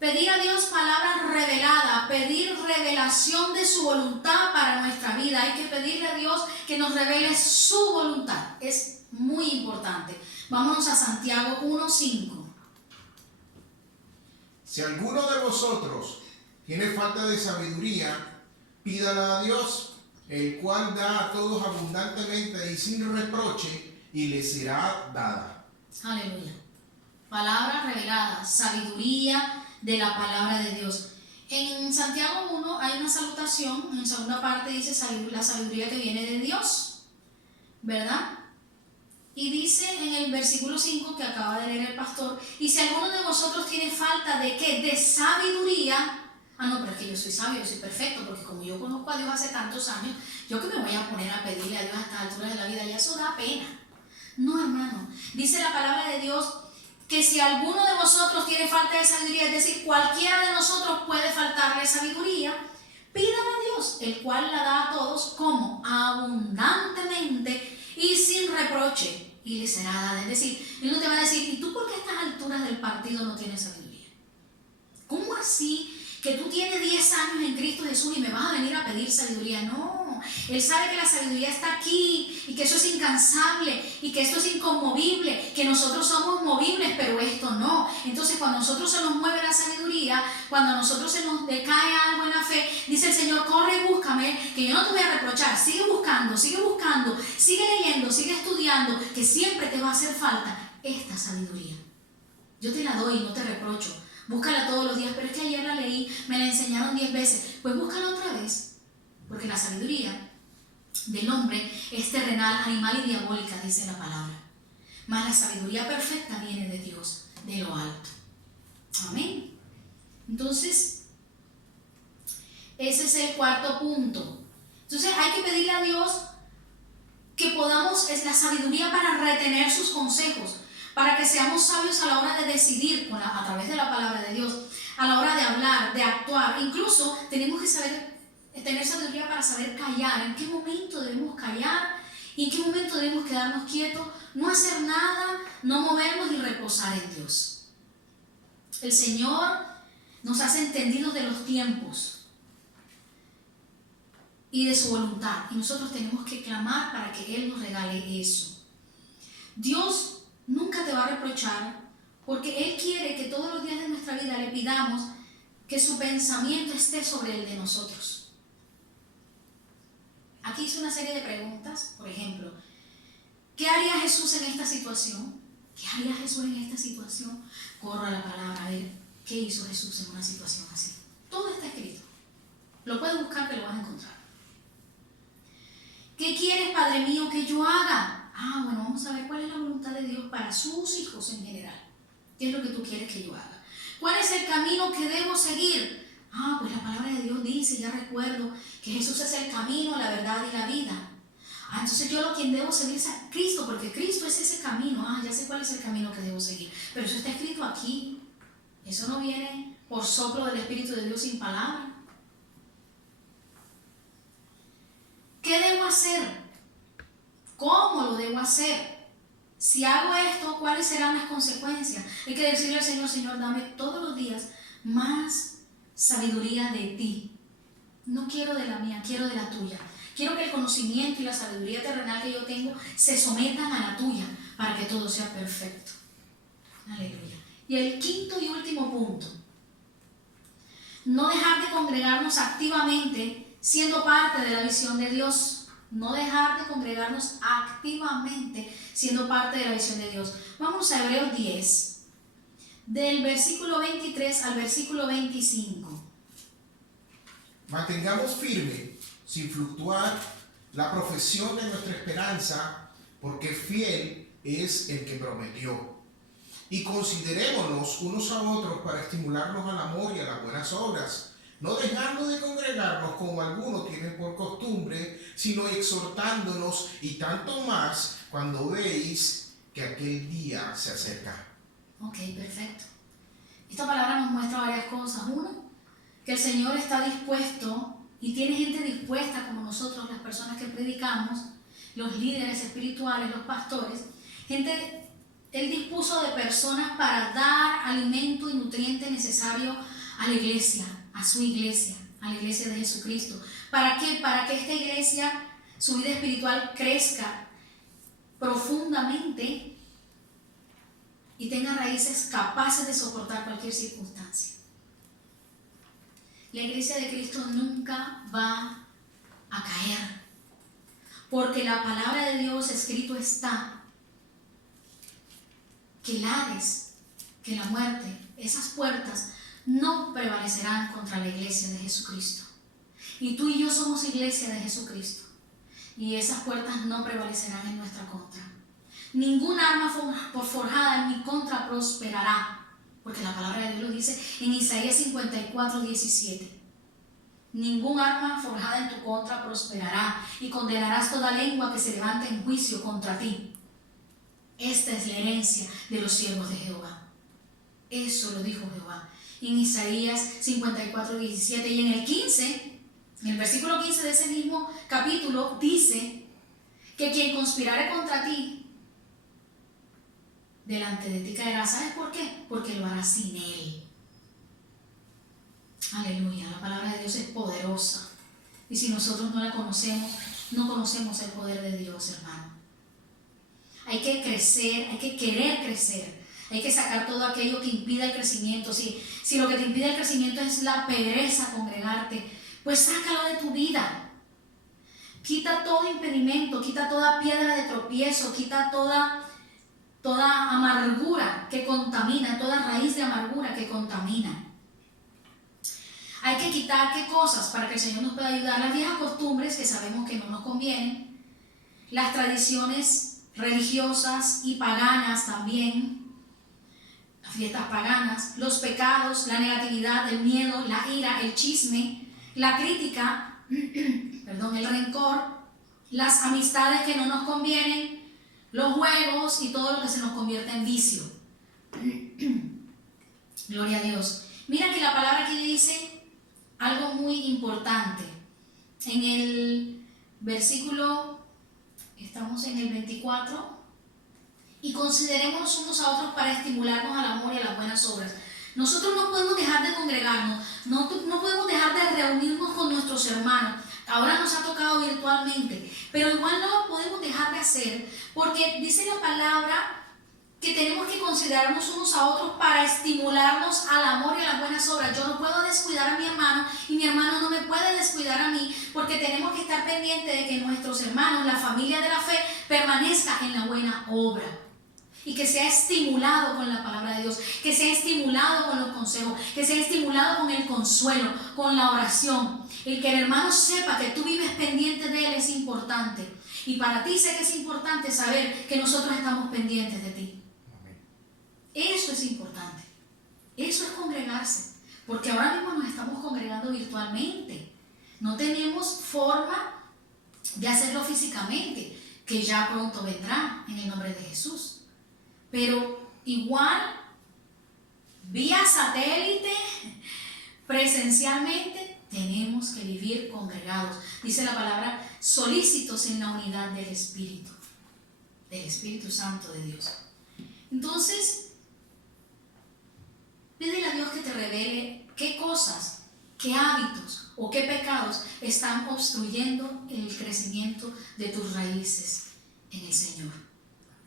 pedir a Dios palabra revelada, pedir revelación de su voluntad para nuestra vida. Hay que pedirle a Dios que nos revele su voluntad. Es muy importante. Vámonos a Santiago 1:5. Si alguno de vosotros tiene falta de sabiduría, pídala a Dios, el cual da a todos abundantemente y sin reproche, y le será dada. Aleluya. Palabra revelada, sabiduría de la palabra de Dios. En Santiago 1 hay una salutación, en segunda parte dice la sabiduría que viene de Dios, ¿verdad? Y dice en el versículo 5 que acaba de leer el pastor, y si alguno de vosotros tiene falta de ¿qué? De sabiduría. No, pero es que yo soy sabio, yo soy perfecto, porque como yo conozco a Dios hace tantos años, yo que me voy a poner a pedirle a Dios a estas alturas de la vida, ya eso da pena. No, hermano, dice la palabra de Dios que si alguno de vosotros tiene falta de sabiduría, es decir, cualquiera de nosotros puede faltarle sabiduría, pídale a Dios, el cual la da a todos como abundantemente y sin reproche, y le será dada. Es decir, Él no te va a decir, ¿y tú por qué a estas alturas del partido no tienes sabiduría? ¿Cómo así que tú tienes 10 años en Cristo Jesús y me vas a venir a pedir sabiduría? No, Él sabe que la sabiduría está aquí y que eso es incansable y que esto es inconmovible, que nosotros somos movibles, pero esto no. Entonces cuando a nosotros se nos mueve la sabiduría, cuando a nosotros se nos decae algo en la fe, dice el Señor, corre y búscame, que yo no te voy a reprochar, sigue buscando, sigue leyendo, sigue estudiando, que siempre te va a hacer falta esta sabiduría. Yo te la doy y no te reprocho. Búscala todos los días, pero es que ayer la leí, me la enseñaron 10 veces. Pues búscala otra vez, porque la sabiduría del hombre es terrenal, animal y diabólica, dice la palabra. Mas la sabiduría perfecta viene de Dios, de lo alto. Amén. Entonces, ese es el cuarto punto. Entonces hay que pedirle a Dios que podamos, es la sabiduría para retener sus consejos, para que seamos sabios a la hora de decidir a través de la palabra de Dios, a la hora de hablar, de actuar. Incluso tenemos que tener sabiduría para saber callar, en qué momento debemos callar y en qué momento debemos quedarnos quietos, no hacer nada, no movernos y reposar en Dios. El Señor nos hace entendidos de los tiempos y de su voluntad, y nosotros tenemos que clamar para que Él nos regale eso. Dios nunca te va a reprochar, porque Él quiere que todos los días de nuestra vida le pidamos que su pensamiento esté sobre el de nosotros. Aquí hice una serie de preguntas, por ejemplo, ¿qué haría Jesús en esta situación? ¿Qué haría Jesús en esta situación? Corro a la palabra a ver qué hizo Jesús en una situación así. Todo está escrito. Lo puedes buscar, que lo vas a encontrar. ¿Qué quieres, Padre mío, que yo haga? Bueno, vamos a ver cuál es la voluntad de Dios para sus hijos en general. ¿Qué es lo que tú quieres que yo haga? ¿Cuál es el camino que debo seguir? Pues la palabra de Dios dice, ya recuerdo, que Jesús es el camino, la verdad y la vida. Entonces yo quien debo seguir es a Cristo, porque Cristo es ese camino. Ya sé cuál es el camino que debo seguir. Pero eso está escrito aquí. Eso no viene por soplo del Espíritu de Dios sin palabra. ¿Qué debo hacer? ¿Cómo lo debo hacer? Si hago esto, ¿cuáles serán las consecuencias? Hay que decirle al Señor, Señor, dame todos los días más sabiduría de ti. No quiero de la mía, quiero de la tuya. Quiero que el conocimiento y la sabiduría terrenal que yo tengo se sometan a la tuya para que todo sea perfecto. Aleluya. Y el quinto y último punto. No dejar de congregarnos activamente siendo parte de la visión de Dios. No dejar de congregarnos activamente siendo parte de la visión de Dios. Vamos a Hebreos 10, del versículo 23 al versículo 25. Mantengamos firme, sin fluctuar, la profesión de nuestra esperanza, porque fiel es el que prometió. Y considerémonos unos a otros para estimularnos al amor y a las buenas obras, no dejando de congregarnos como algunos tienen por costumbre, sino exhortándonos, y tanto más cuando veis que aquel día se acerca. Ok, perfecto. Esta palabra nos muestra varias cosas. Uno, que el Señor está dispuesto y tiene gente dispuesta como nosotros, las personas que predicamos, los líderes espirituales, los pastores, Él dispuso de personas para dar alimento y nutriente necesario a la iglesia, a su iglesia, a la iglesia de Jesucristo. ¿Para qué? Para que esta iglesia, su vida espiritual crezca profundamente y tenga raíces capaces de soportar cualquier circunstancia. la iglesia de Cristo nunca va a caer, porque la palabra de Dios escrito está que el Hades, que la muerte, esas puertas no prevalecerán contra la iglesia de Jesucristo. Y tú y yo somos iglesia de Jesucristo, y esas puertas no prevalecerán en nuestra contra. Ningún arma forjada en mi contra prosperará, porque la palabra de Dios lo dice en Isaías 54:17. Ningún arma forjada en tu contra prosperará, y condenarás toda lengua que se levante en juicio contra ti. Esta es la herencia de los siervos de Jehová. Eso lo dijo Jehová en Isaías 54:17. Y en el 15, en el versículo 15 de ese mismo capítulo, dice que quien conspirare contra ti, delante de ti caerá. ¿Sabes por qué? Porque lo hará sin él. Aleluya, la palabra de Dios es poderosa. Y si nosotros no la conocemos, no conocemos el poder de Dios, hermano. Hay que crecer, hay que querer crecer. Hay que sacar todo aquello que impida el crecimiento. Si lo que te impide el crecimiento es la pereza congregarte, pues sácalo de tu vida. Quita todo impedimento, quita toda piedra de tropiezo, quita toda amargura que contamina, toda raíz de amargura que contamina. Hay que quitar qué cosas para que el Señor nos pueda ayudar. Las viejas costumbres que sabemos que no nos convienen, las tradiciones religiosas y paganas también, las fiestas paganas, los pecados, la negatividad, el miedo, la ira, el chisme, la crítica, el rencor, las amistades que no nos convienen, los juegos y todo lo que se nos convierte en vicio. Gloria a Dios. Mira que la palabra aquí dice algo muy importante. En el versículo, estamos en el 24, y considerémonos unos a otros para estimularnos al amor y a las buenas obras. Nosotros no podemos dejar de congregarnos, no podemos dejar de reunirnos con nuestros hermanos. Ahora nos ha tocado virtualmente, pero igual no lo podemos dejar de hacer, porque dice la palabra que tenemos que considerarnos unos a otros para estimularnos al amor y a las buenas obras. Yo no puedo descuidar a mi hermano y mi hermano no me puede descuidar a mí, porque tenemos que estar pendientes de que nuestros hermanos, la familia de la fe, permanezca en la buena obra y que sea estimulado con la palabra de Dios, que sea estimulado con los consejos, que sea estimulado con el consuelo, con la oración. El que el hermano sepa que tú vives pendiente de él es importante, y para ti sé que es importante saber que nosotros estamos pendientes de ti. Eso es importante. Eso es congregarse. Porque ahora mismo nos estamos congregando virtualmente. No tenemos forma de hacerlo físicamente, que ya pronto vendrá en el nombre de Jesús. Pero igual, vía satélite, presencialmente, tenemos que vivir congregados. Dice la palabra, solícitos en la unidad del Espíritu Santo de Dios. Entonces, pídele a Dios que te revele qué cosas, qué hábitos o qué pecados están obstruyendo el crecimiento de tus raíces en el Señor.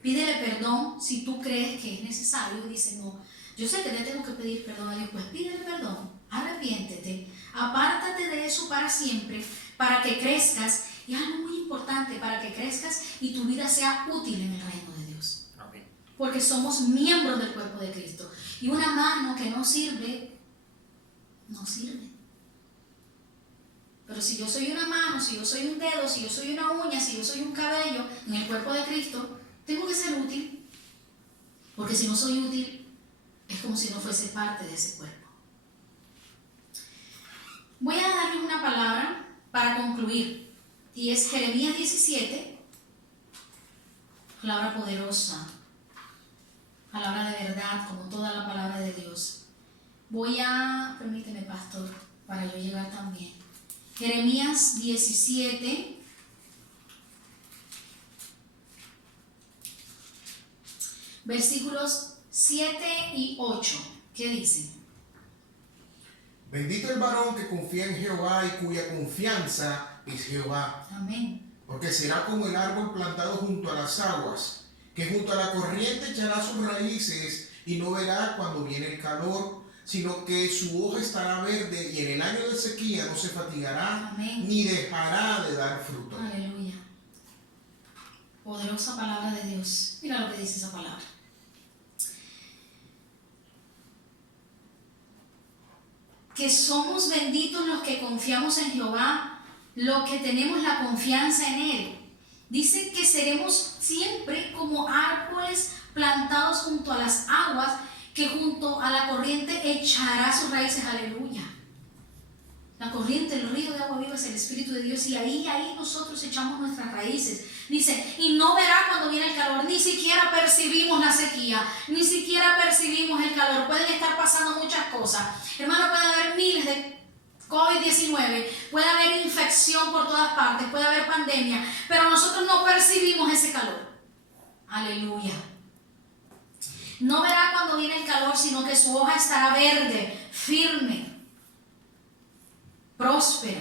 Pídele perdón si tú crees que es necesario. Dice, no, yo sé que le tengo que pedir perdón a Dios. Pues pídele perdón, arrepiéntete, apártate de eso para siempre, para que crezcas. Y algo muy importante, para que crezcas y tu vida sea útil en el reino de Dios. Amén. Porque somos miembros del cuerpo de Cristo. Y una mano que no sirve, no sirve. Pero si yo soy una mano, si yo soy un dedo, si yo soy una uña, si yo soy un cabello en el cuerpo de Cristo, tengo que ser útil. Porque si no soy útil, es como si no fuese parte de ese cuerpo. Voy a darles una palabra para concluir. Y es Jeremías 17, palabra poderosa. Palabra de verdad, como toda la palabra de Dios. Permíteme, pastor, para yo llegar también. Jeremías 17, versículos 7 y 8. ¿Qué dice? Bendito el varón que confía en Jehová y cuya confianza es Jehová. Amén. Porque será como el árbol plantado junto a las aguas, que junto a la corriente echará sus raíces y no verá cuando viene el calor, sino que su hoja estará verde y en el año de sequía no se fatigará. Amén. Ni dejará de dar fruto. Aleluya. Poderosa palabra de Dios. Mira lo que dice esa palabra. Que somos benditos los que confiamos en Jehová, los que tenemos la confianza en Él. Dice que seremos siempre como árboles plantados junto a las aguas, que junto a la corriente echará sus raíces. Aleluya. La corriente, el río de agua viva es el Espíritu de Dios, y ahí nosotros echamos nuestras raíces. Dice, y no verá cuando viene el calor, ni siquiera percibimos la sequía, ni siquiera percibimos el calor. Pueden estar pasando muchas cosas. Hermano, puede haber miles de COVID-19, puede haber infección por todas partes, puede haber pandemia, pero nosotros no percibimos ese calor. Aleluya. No verá cuando viene el calor, sino que su hoja estará verde, firme, próspera.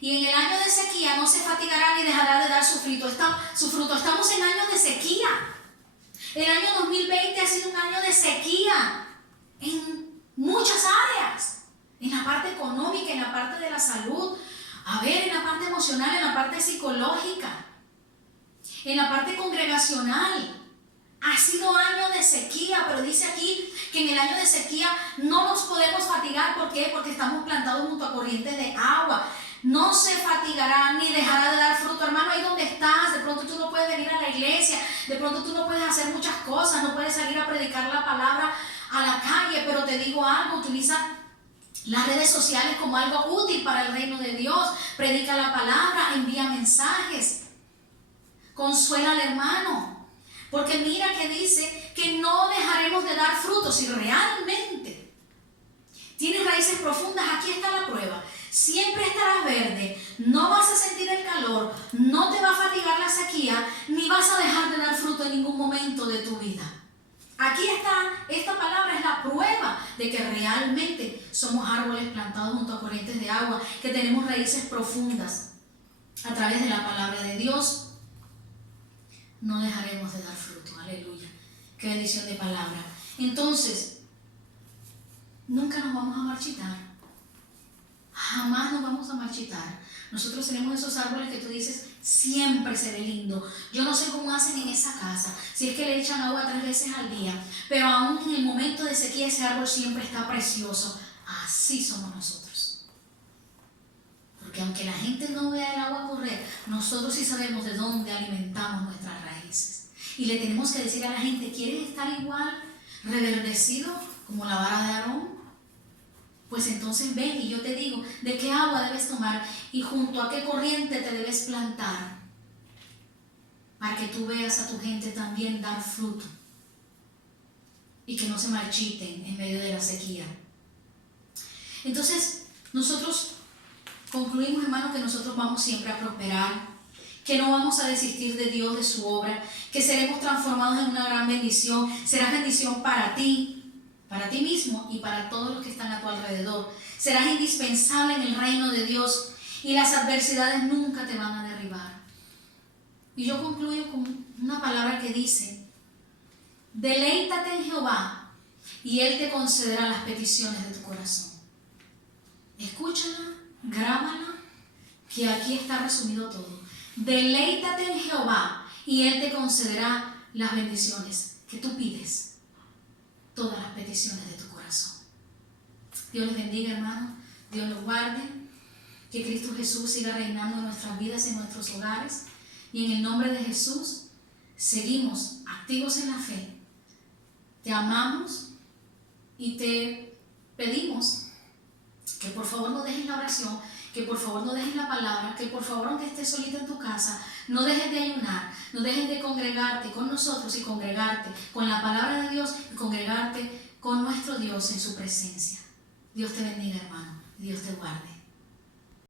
Y en el año de sequía no se fatigará ni dejará de dar su fruto. Estamos en años de sequía. El año 2020 ha sido un año de sequía en muchas áreas. En la parte económica, en la parte de la salud, en la parte emocional, en la parte psicológica, en la parte congregacional. Ha sido año de sequía, pero dice aquí que en el año de sequía no nos podemos fatigar. ¿Por qué? Porque estamos plantados junto a corrientes de agua. No se fatigará ni dejará de dar fruto. Hermano, ahí donde estás, de pronto tú no puedes venir a la iglesia, de pronto tú no puedes hacer muchas cosas, no puedes salir a predicar la palabra a la calle, pero te digo algo, utiliza las redes sociales como algo útil para el reino de Dios. Predica la palabra, envía mensajes, consuela al hermano. Porque mira que dice que no dejaremos de dar frutos. Si realmente tienes raíces profundas, aquí está la prueba. Siempre estarás verde, no vas a sentir el calor, no te va a fatigar la sequía, ni vas a dejar de dar fruto en ningún momento de tu vida. Aquí está, esta palabra es la prueba de que realmente somos árboles plantados junto a corrientes de agua, que tenemos raíces profundas. A través de la palabra de Dios no dejaremos de dar fruto. Aleluya. Qué bendición de palabra. Entonces, nunca nos vamos a marchitar. Jamás nos vamos a marchitar. Nosotros tenemos esos árboles que tú dices, siempre se ve lindo. Yo no sé cómo hacen en esa casa, si es que le echan agua 3 veces al día, pero aún en el momento de sequía ese árbol siempre está precioso. Así somos nosotros. Porque aunque la gente no vea el agua correr, nosotros sí sabemos de dónde alimentamos nuestras raíces. Y le tenemos que decir a la gente, ¿quieres estar igual, reverdecido como la vara de Aarón? Pues entonces ven y yo te digo de qué agua debes tomar y junto a qué corriente te debes plantar, para que tú veas a tu gente también dar fruto y que no se marchiten en medio de la sequía. Entonces nosotros concluimos, hermano, que nosotros vamos siempre a prosperar, que no vamos a desistir de Dios, de su obra, que seremos transformados en una gran bendición. Serás bendición para ti mismo y para todos los que están a tu alrededor. Serás indispensable en el reino de Dios y las adversidades nunca te van a derribar. Y yo concluyo con una palabra que dice, deleítate en Jehová y Él te concederá las peticiones de tu corazón. Escúchala, grábala, que aquí está resumido todo. Deleítate en Jehová y Él te concederá las bendiciones que tú pides. Todas las peticiones de tu corazón. Dios les bendiga, hermano. Dios los guarde. Que Cristo Jesús siga reinando en nuestras vidas, en nuestros hogares. Y en el nombre de Jesús, seguimos activos en la fe. Te amamos y te pedimos que por favor no dejes la oración, que por favor no dejes la palabra, que por favor, aunque estés solita en tu casa, no dejes de ayunar, no dejes de congregarte con nosotros y congregarte con la palabra de Dios y congregarte con nuestro Dios en su presencia. Dios te bendiga, hermano. Dios te guarde.